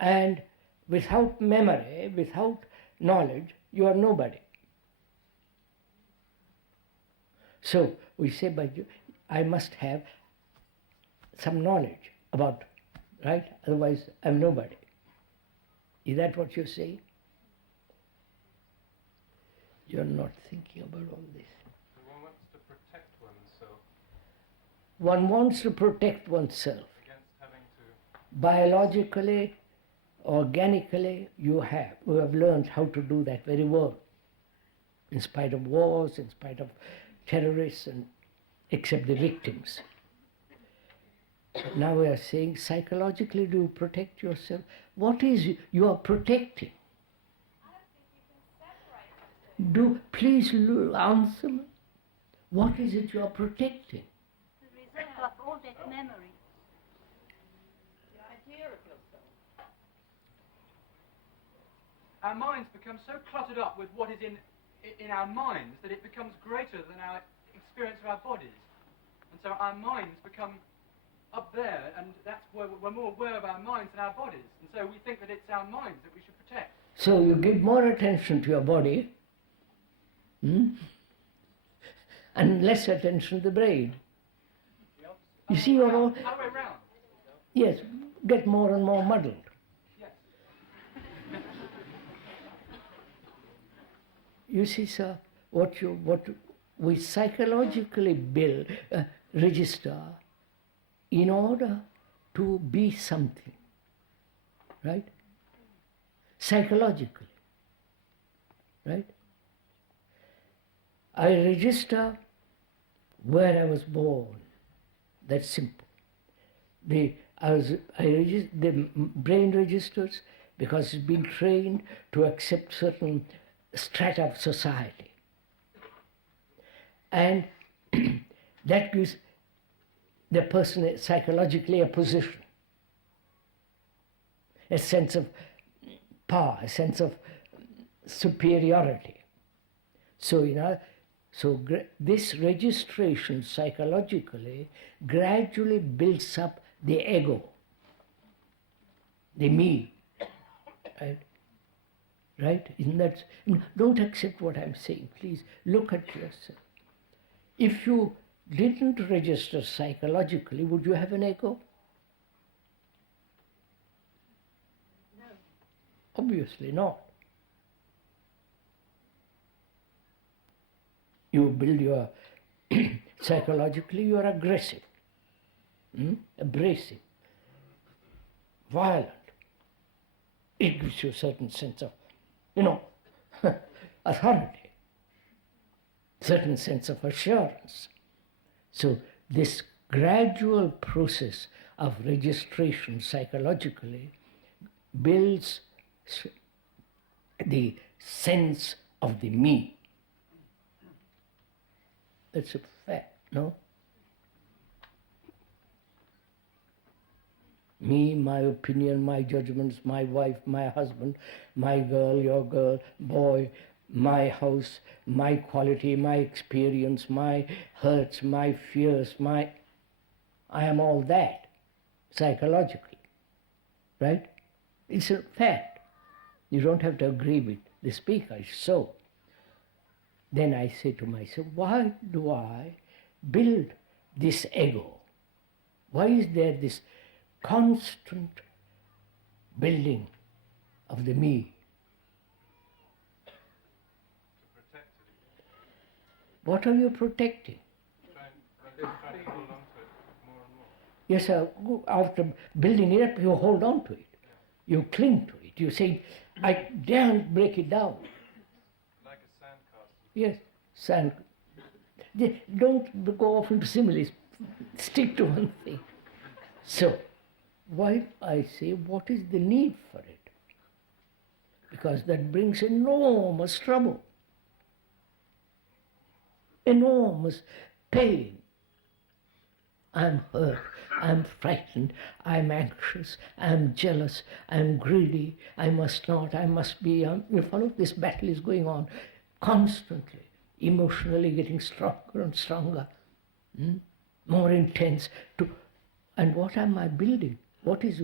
And without memory, without knowledge, you are nobody. So we say, I must have some knowledge about, right? Otherwise, I'm nobody. Is that what you say? You're not thinking about all this. One wants to protect oneself. One wants to protect oneself. Against having to... Biologically, organically, you have learned how to do that very well. In spite of wars, in spite of terrorists, and except the victims. Now we are saying, psychologically, do you protect yourself? What is you are protecting? Please answer me. What is it you are protecting? The result of all that memory. The idea of yourself. Our minds become so cluttered up with what is in our minds that it becomes greater than our experience of our bodies. And so our minds become up there, and that's where we're more aware of our minds than our bodies. And so we think that it's our minds that we should protect. So you give more attention to your body, and less attention to the brain. You see, you're all... Our way round. Yes, get more and more muddled. Yes. You see, sir, what we psychologically build, register in order to be something, right? Psychologically, right? I register where I was born. That's simple. The brain registers because it's been trained to accept certain strata of society. And that gives the person psychologically a position, a sense of power, a sense of superiority. So, this registration psychologically gradually builds up the ego, the me, right? Right? Isn't that? Don't accept what I'm saying, please. Look at yourself. If you didn't register psychologically, would you have an ego? No. Obviously not. You build your, psychologically you are aggressive, abrasive, violent. It gives you a certain sense of, authority, certain sense of assurance. So this gradual process of registration psychologically builds the sense of the me. That's a fact, no? Me, my opinion, my judgments, my wife, my husband, my girl, your girl, boy, my house, my quality, my experience, my hurts, my fears, I am all that, psychologically, right? It's a fact. You don't have to agree with the speaker, it's so. Then I say to myself, why do I build this ego? Why is there this constant building of the me. To protect it again. What are you protecting? Trying to hold on to it more and more. Yes, sir. After building it up, you hold on to it. You cling to it. You say, I daren't break it down. Like a sandcastle. Yes, sand. Don't go off into similes. Stick to one thing. So, why I say, what is the need for it? Because that brings enormous trouble, enormous pain. I'm hurt, I'm frightened, I'm anxious, I'm jealous, I'm greedy, I must not, I must be. You follow, this battle is going on constantly, emotionally getting stronger and stronger, more intense. And what am I building? What is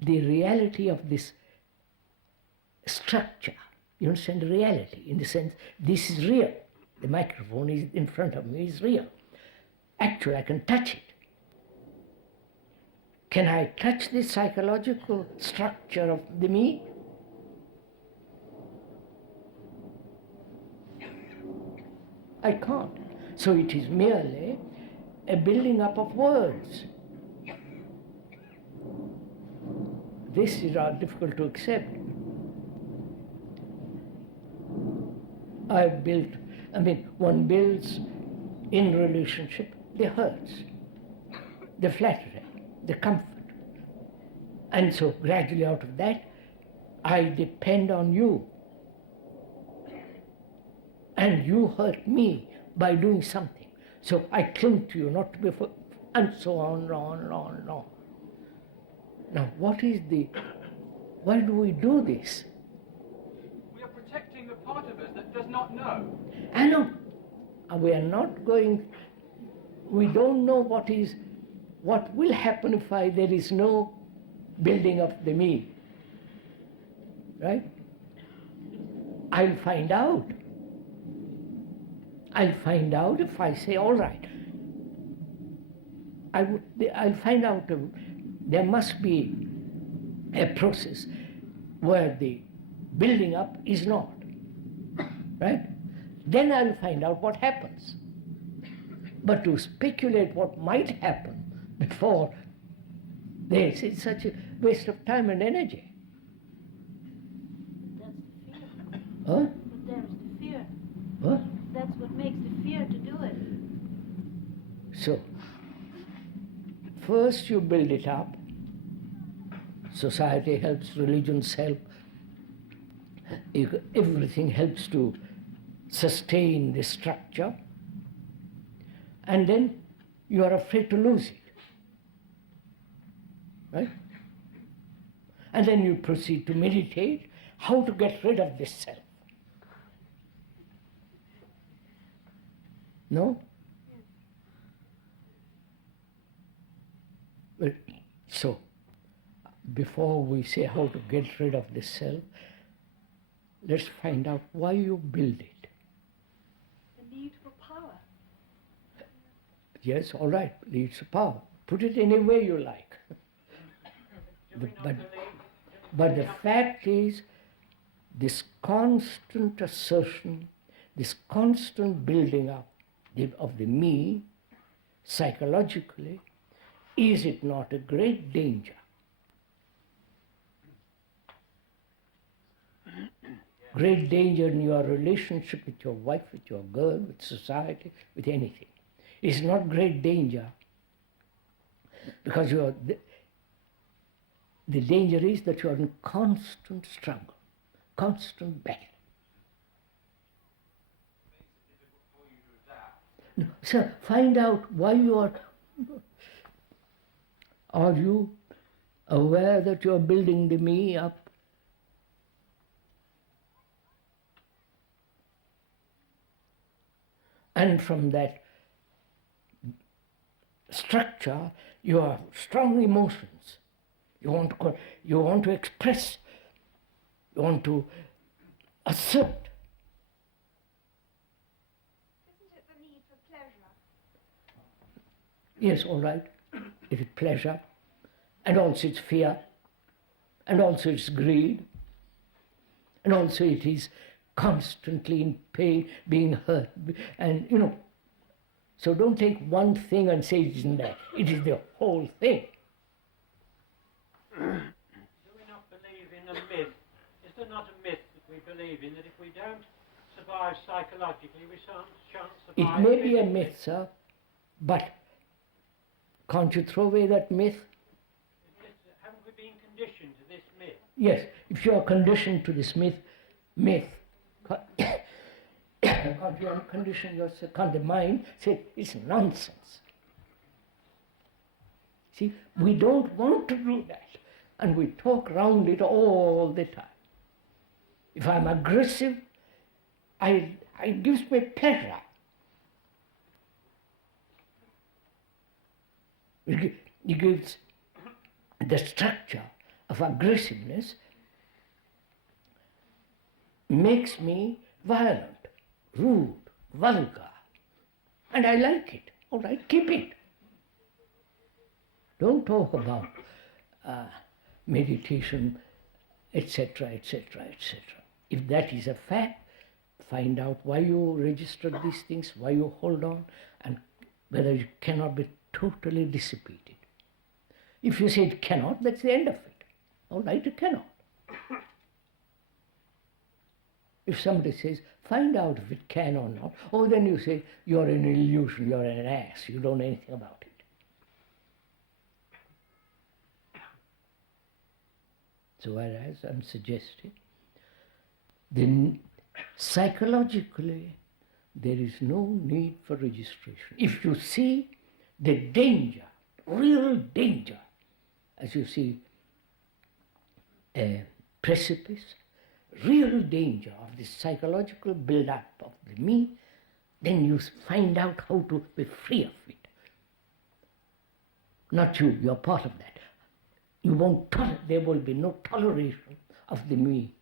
the reality of this structure? You understand, reality in the sense this is real. The microphone is in front of me, is real. Actually, I can touch it. Can I touch the psychological structure of the me? I can't. So it is merely a building up of words. This is difficult to accept. One builds in relationship the hurts, the flattery, the comfort. And so gradually out of that, I depend on you. And you hurt me by doing something. So I cling to you, not to be, and so on and on and on and on. Now, why do we do this? We are protecting the part of us that does not know. I know. We are not going, we don't know what will happen if there is no building of the me. Right? I'll find out. I'll find out if I say, all right. I'll find out there must be a process where the building up is not. Right? Then I'll find out what happens. But to speculate what might happen before this is such a waste of time and energy. That's the fear. Huh? But there's the fear. What? That's what makes the fear to do it. So, first you build it up. Society helps, religions help. Everything helps to sustain the structure. And then you are afraid to lose it. Right? And then you proceed to meditate how to get rid of this self. No? Well, so, before we say how to get rid of this self, let's find out why you build it. The need for power. Yes, all right, leads to power. Put it any way you like. But the fact is, this constant assertion, this constant building up of the me, psychologically, is it not a great danger? Great danger in your relationship with your wife, with your girl, with society, with anything. It's not great danger because the danger is that you are in constant struggle, constant battle. No, sir, find out why you are you aware that you are building the me up? And from that structure, you have strong emotions. You want to express, you want to assert. Isn't it the need for pleasure? Yes, all right. It is pleasure, and also it's fear. and also it's greed, and also it is constantly in pain, being hurt, and so don't take one thing and say it isn't that. It is the whole thing. Do we not believe in a myth? Is there not a myth that we believe in, that if we don't survive psychologically, we shan't survive? It may be a myth, sir, but can't you throw away that myth? Haven't we been conditioned to this myth? Yes, if you are conditioned to this myth, can't you uncondition yourself? Can't the mind say it's nonsense? See, we don't want to do that, and we talk around it all the time. If I'm aggressive, it gives me pleasure. It gives the structure of aggressiveness, makes me violent, rude, vulgar, and I like it. All right, keep it. Don't talk about meditation, etc., etc., etc. If that is a fact, find out why you registered these things, why you hold on, and whether it cannot be totally dissipated. If you say it cannot, that's the end of it. All right, it cannot. If somebody says, find out if it can or not, or then you say, you're an illusion, you're an ass, you don't know anything about it. So whereas I'm suggesting, then psychologically there is no need for registration. If you see the danger, real danger, as you see a precipice, real danger of the psychological build-up of the me, then you find out how to be free of it. Not you, you're part of that. You won't there will be no toleration of the me.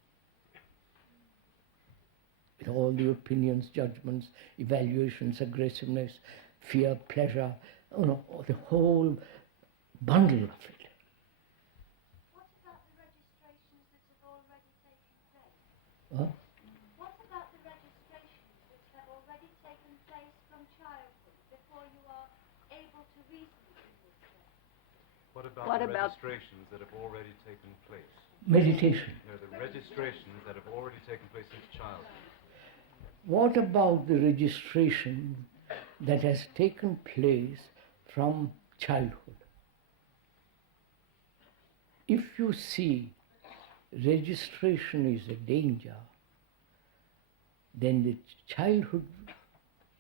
With all the opinions, judgments, evaluations, aggressiveness, fear, pleasure, the whole bundle of it. What about the registrations that have already taken place? What? What about the registrations which have already taken place from childhood before you are able to reason in this way? What about the registrations that have already taken place? Meditation. No, the registrations that have already taken place since childhood. What about the registration that has taken place from childhood? If you see registration is a danger, then the childhood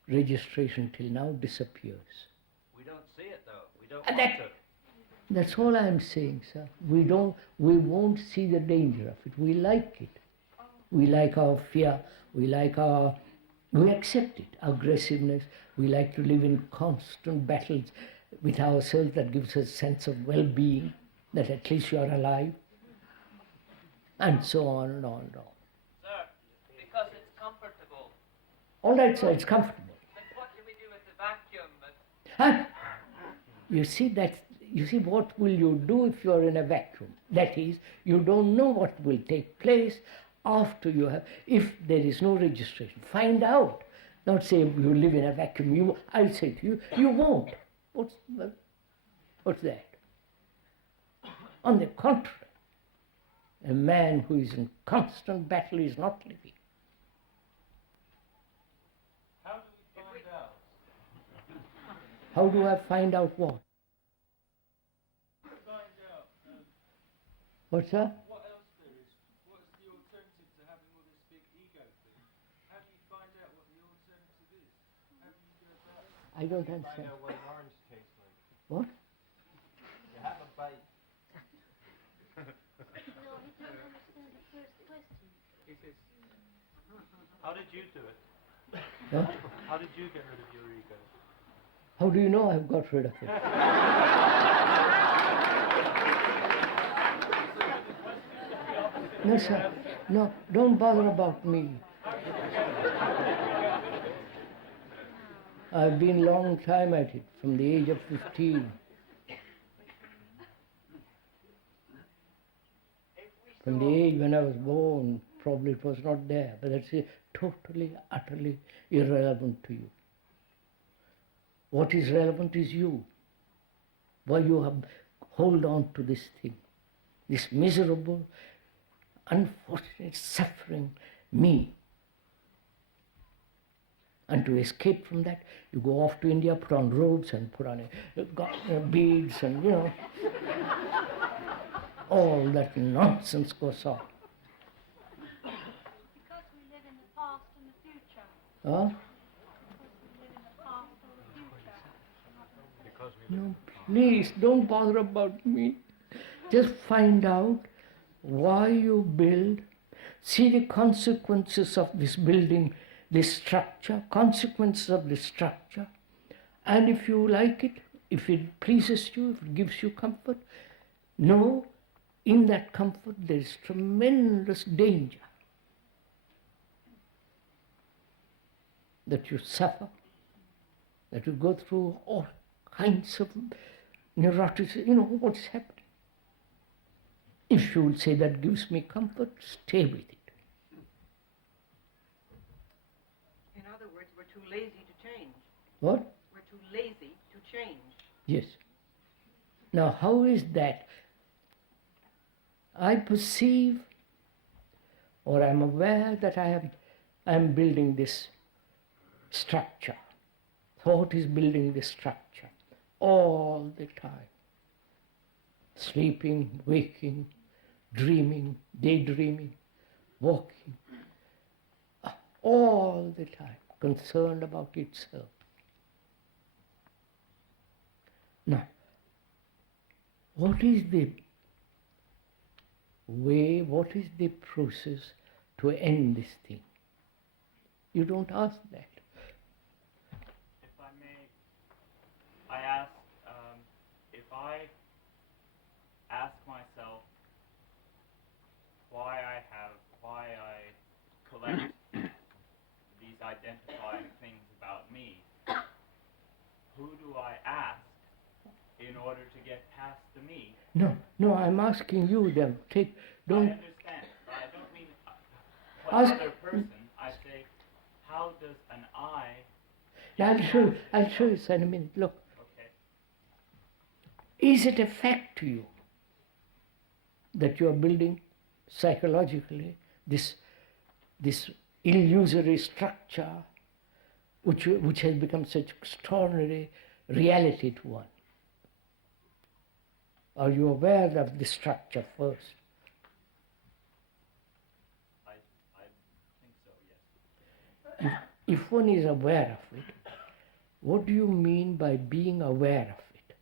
registration till now disappears. We don't see it though. We don't want to. That's all I'm saying, sir. We won't see the danger of it. We like it. We like our fear. We accept it, aggressiveness. We like to live in constant battles with ourselves. That gives us a sense of well-being, that at least you are alive, and so on and on and on. Sir, because it's comfortable. All right, sir, it's comfortable. But what do we do with the vacuum? You see, what will you do if you are in a vacuum? That is, you don't know what will take place after you have, if there is no registration. Find out. Not say you live in a vacuum. I'll say to you, you won't. What's that? On the contrary, a man who is in constant battle is not living. How do we find out? How do I find out what? What's that? What else there is? What's the alternative to having all this big ego thing? How do you find out what the alternative is? How do you go about it? I don't understand. Find out what an orange tastes like. What? You have a bite. No, he doesn't understand the first question. He says, how did you do it? What? How did you get rid of your ego? How do you know I've got rid of it? No, sir. No, don't bother about me. I've been a long time at it, from the age of 15. If From the age when I was born, probably it was not there, but that's totally, utterly irrelevant to you. What is relevant is you. Why you have hold on to this thing, this miserable, unfortunate, suffering me. And to escape from that, you go off to India, put on robes and put on beads and, all that nonsense goes on. Because we live in the past and the future. Huh? Because we live in the past or the future. No, please, don't bother about me. Just find out why you build. See the consequences of this building, this structure, consequences of this structure. And if you like it, if it pleases you, if it gives you comfort, know in that comfort there is tremendous danger that you suffer, that you go through all kinds of neuroticism, what's happening. If you will say that gives me comfort, stay with it. In other words, we're too lazy to change. What? We're too lazy to change. Yes. Now, how is that? I perceive, or I'm aware that I am building this structure. Thought is building this structure all the time. Sleeping, waking, dreaming, daydreaming, walking, all the time, concerned about itself. Now, what is the way, what is the process to end this thing? You don't ask that. If I may, I ask, if I ask myself why I collect these identifying things about me, who do I ask in order to get past the me? No, I'm asking you then. I understand, but I don't mean what other person. I say, how does an I... I'll show you in a minute. Look. Okay. Is it a fact to you that you are building psychologically this illusory structure which has become such extraordinary reality to one? Are you aware of the structure first? I think so, yes. If one is aware of it, what do you mean by being aware of it?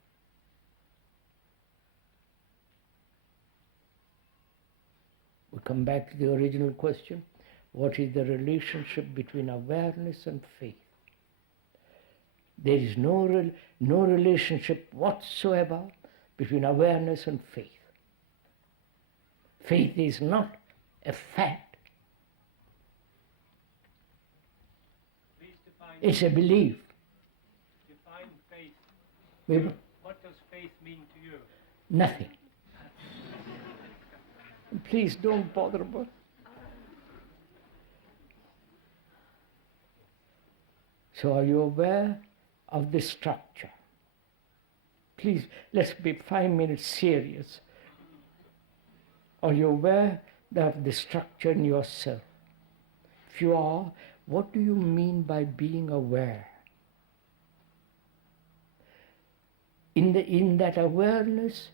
We come back to the original question. What is the relationship between awareness and faith? There is no relationship whatsoever between awareness and faith. Faith is not a fact. Please define It's a belief. Define faith. Maybe What does faith mean to you? nothing. Please don't bother about it. So are you aware of the structure? Please, let's be 5 minutes serious. Are you aware of the structure in yourself? If you are, what do you mean by being aware? In that awareness,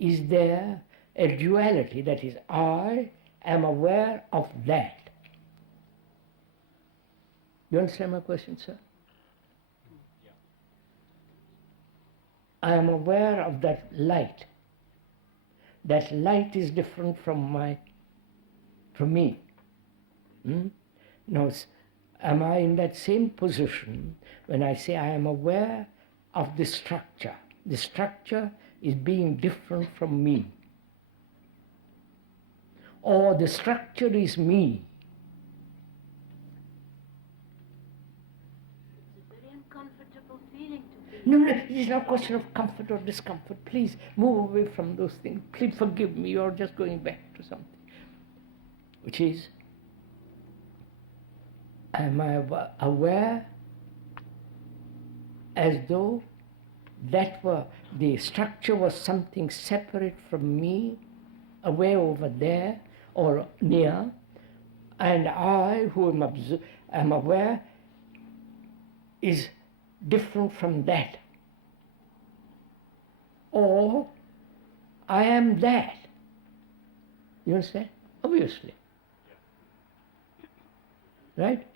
is there a duality? That is, I am aware of that. You understand my question, sir? Yeah. I am aware of that light. That light is different from me. Now, am I in that same position when I say I am aware of the structure? The structure is being different from me. Or the structure is me. It's a very uncomfortable feeling to be. No, it is not a question of comfort or discomfort. Please move away from those things. Please forgive me, you're just going back to something. which is, am I aware as though that were, the structure was something separate from me, away over there or near, and I, who am aware, is different from that. Or I am that. You understand? Obviously. Right?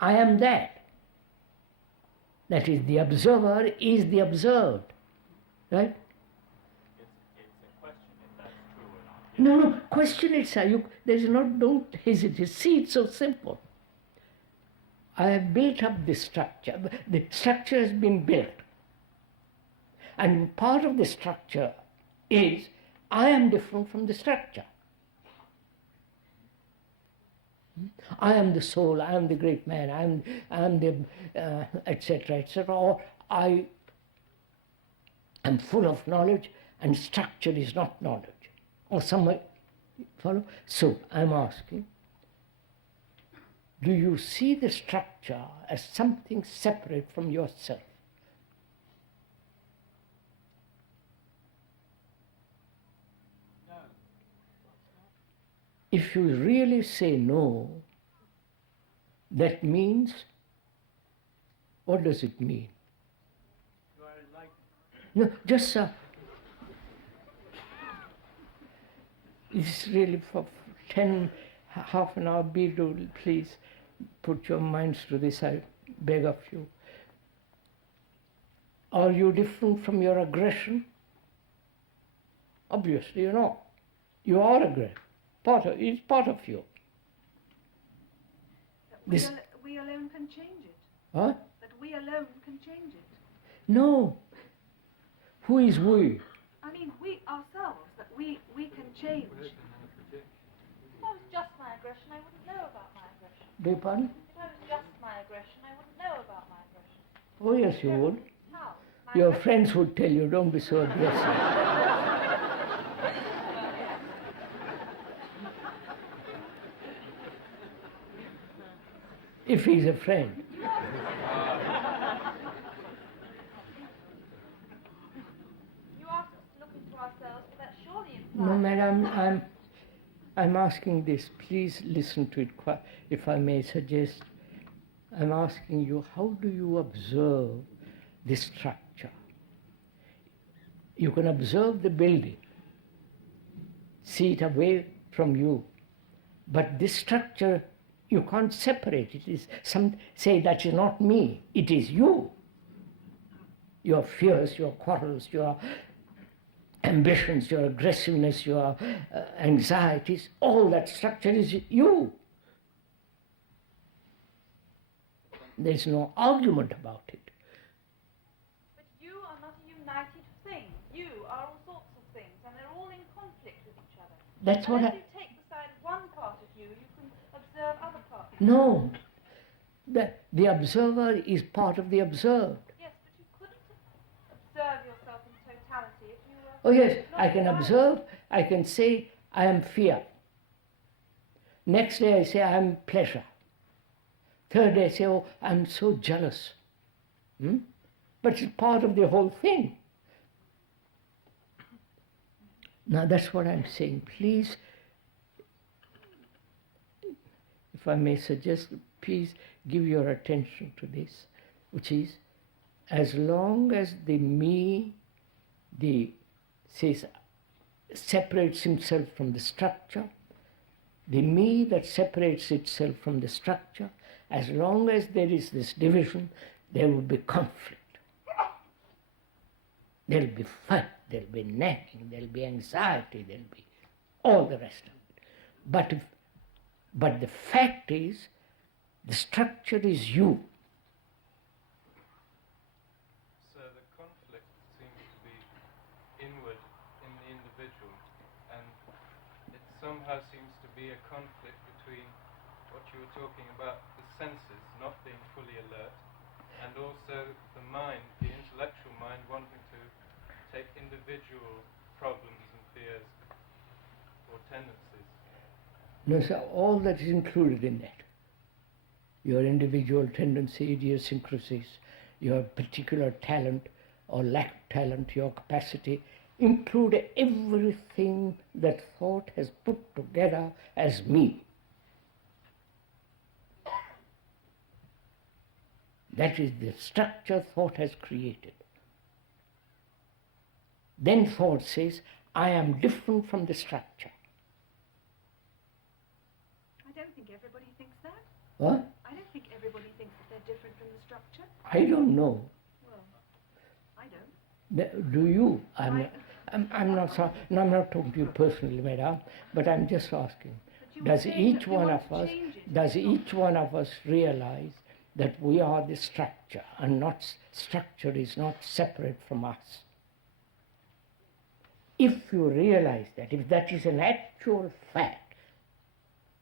I am that. That is, the observer is the observed. Right? It's a question if that's true or not. No, question itself. Don't hesitate. See, it's so simple. I have built up this structure. The structure has been built. And part of the structure is, I am different from the structure. I am the soul, I am the great man, I am the etc., etc. Or I am full of knowledge and structure is not knowledge. Or somewhere, follow? So I'm asking, do you see the structure as something separate from yourself? No. If you really say no, that means, what does it mean? You are enlightened. No, just it's really for half an hour, please put your minds to this, I beg of you. Are you different from your aggression? Obviously you're not. You are aggressive. It's part of you. We alone can change it. Huh? That we alone can change it. No. Who is we? I mean, we ourselves, that we can change. If I was just my aggression, I wouldn't know about my aggression. Beg your pardon? If I was just my aggression, I wouldn't know about my aggression. Oh yes, you would. How? Your friends would tell you, don't be so aggressive. If he's a friend. You asked us to look into ourselves, but that surely implies... No, madam, I'm asking this. Please listen to it, if I may suggest. I'm asking you, how do you observe this structure? You can observe the building, see it away from you, but this structure, you can't separate it. Is some say that is not me, it is you. Your fears, your quarrels, your ambitions, your aggressiveness, your anxieties, all that structure is you. There's no argument about it. But you are not a united thing. You are all sorts of things, and they're all in conflict with each other. That's what if you take the side of one part of you, you can observe other parts. No. The observer is part of the observed. Yes, but you couldn't observe yourself in totality if you were... Oh yes, not I can united. observe, I can say I am fear. Next day I say I am pleasure. Third day I say, oh, I'm so jealous. But it's part of the whole thing. Now that's what I'm saying. Please, if I may suggest, please give your attention to this, which is, as long as the me, separates himself from the structure, the me that separates itself from the structure, as long as there is this division, there will be conflict. There will be fight, there will be nagging, there will be anxiety, there will be all the rest of it. But the fact is, the structure is you. So the conflict seems to be inward in the individual, and it somehow seems to be a conflict between what you were talking about, the senses not being fully alert, and also the mind, the intellectual mind, wanting to take individual problems and fears or tendencies No, sir, all that is included in that. Your individual tendency, idiosyncrasies, your particular talent or lack of talent, your capacity, include everything that thought has put together as me. That is the structure thought has created. Then thought says, I am different from the structure. I don't think everybody thinks that. What? I don't think everybody thinks that they're different from the structure. I don't know. Well, I don't. Do you? I'm not sorry. No, I'm not talking to you personally, madam, but I'm just asking. Does each one of us realize that we are the structure, and not structure is not separate from us? If you realize that, if that is an actual fact,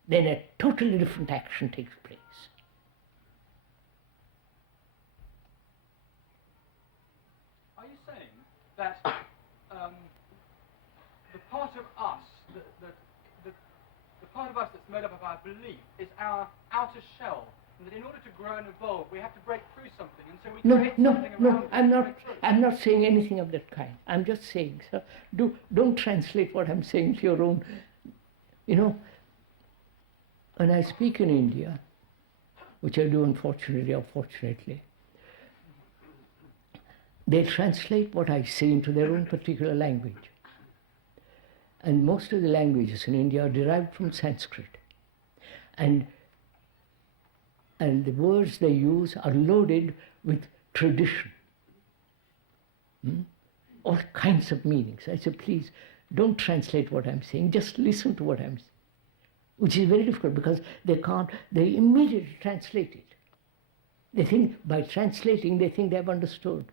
then a totally different action takes place. Are you saying that the part of us, the part of us that's made up of our belief is our outer shell, and that in order to grow and evolve, we have to break through something, and so we create something around it? I'm not saying anything of that kind. I'm just saying, sir, don't translate what I'm saying to your own. You know, when I speak in India, which I do unfortunately or fortunately, they translate what I say into their own particular language. And most of the languages in India are derived from Sanskrit. And the words they use are loaded with tradition. All kinds of meanings. I say, please, don't translate what I'm saying, just listen to what I'm saying. Which is very difficult because they immediately translate it. They think, by translating, they think they've understood.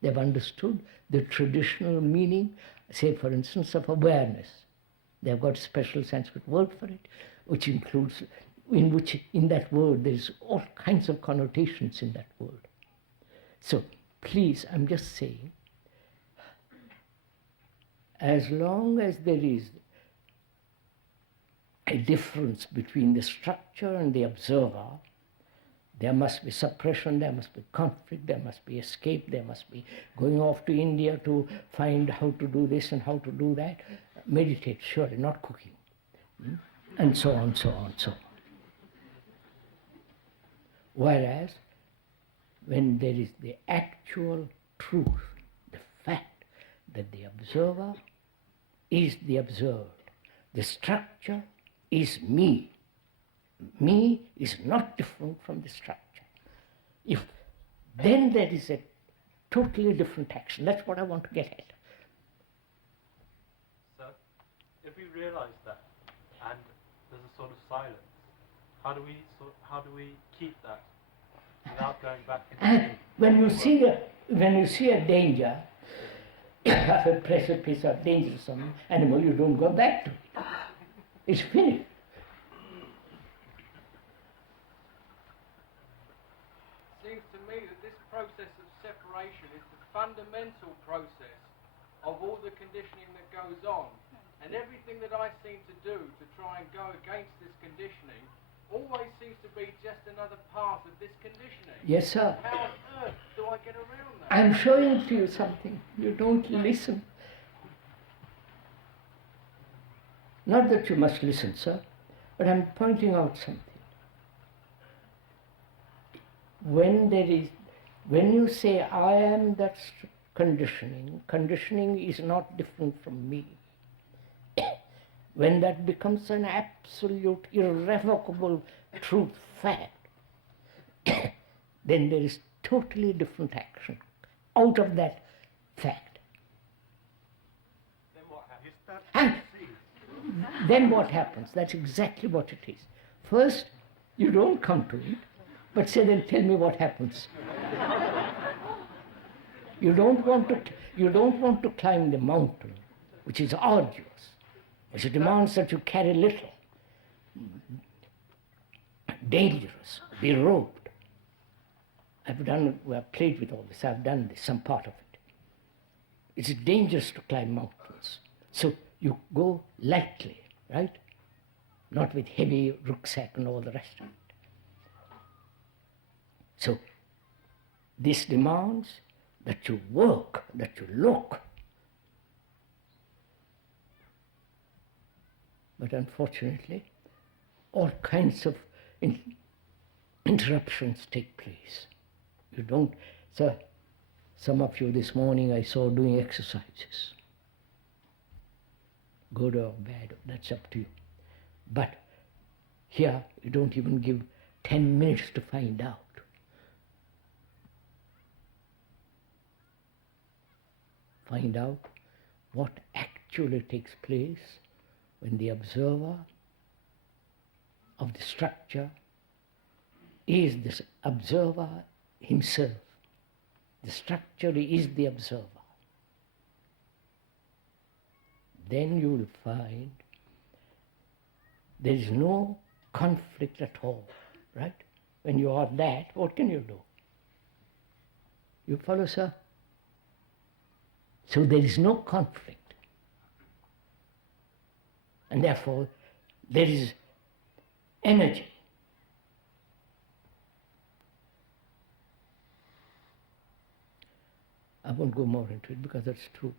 They've understood the traditional meaning, say, for instance, of awareness. They've got a special Sanskrit word for it, which includes, in that word, there's all kinds of connotations in that word. So, please, I'm just saying, as long as there is a difference between the structure and the observer, there must be suppression, there must be conflict, there must be escape, there must be going off to India to find how to do this and how to do that. Meditate, surely, not cooking. And so on, so on, so on. Whereas, when there is the actual truth, the fact that the observer is the observed, the structure is me. Me is not different from the structure. Then there is a totally different action. That's what I want to get at. So, if we realize that, and there's a sort of silence, how do we keep that without going back into when you see a danger, a precipice or dangerous animal, you don't go back to it. It's finished. Seems to me that this process of separation is the fundamental process of all the conditioning that goes on. And everything that I seem to do to try and go against this conditioning always seems to be just another part of this conditioning. Yes, sir. How on earth do I get around that? I'm showing to you something. You don't listen. Not that you must listen, sir, but I'm pointing out something. When you say, I am that conditioning is not different from me. When that becomes an absolute, irrevocable truth, fact, then there is totally different action out of that fact. Then what happens? Then what happens? That's exactly what it is. First, you don't come to it, but say, then tell me what happens. You don't want to climb the mountain, which is arduous, which demands that you carry little, dangerous, be roped. I've played with all this. I've done this, some part of it. It's dangerous to climb mountains, so you go lightly, right? not with heavy rucksack and all the rest of it. So this demands that you work, that you look. But unfortunately, all kinds of interruptions take place. You don't, so some of you this morning I saw doing exercises. Good or bad, that's up to you. But here you don't even give 10 minutes to find out. Find out what actually takes place when the observer of the structure is the observer himself. The structure is the observer. Then you will find there is no conflict at all, right? When you are that, what can you do? You follow, sir? So there is no conflict. And therefore, there is energy. I won't go more into it because that's true.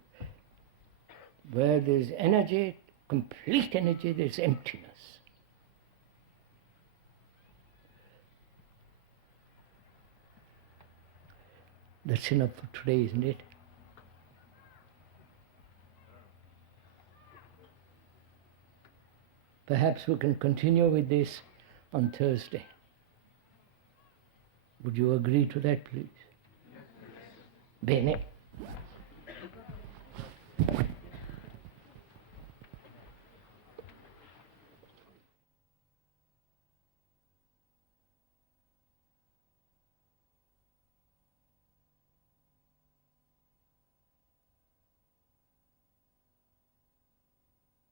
Where there is energy, complete energy, there is emptiness. That's enough for today, isn't it? Perhaps we can continue with this on Thursday. Would you agree to that, please? Bene.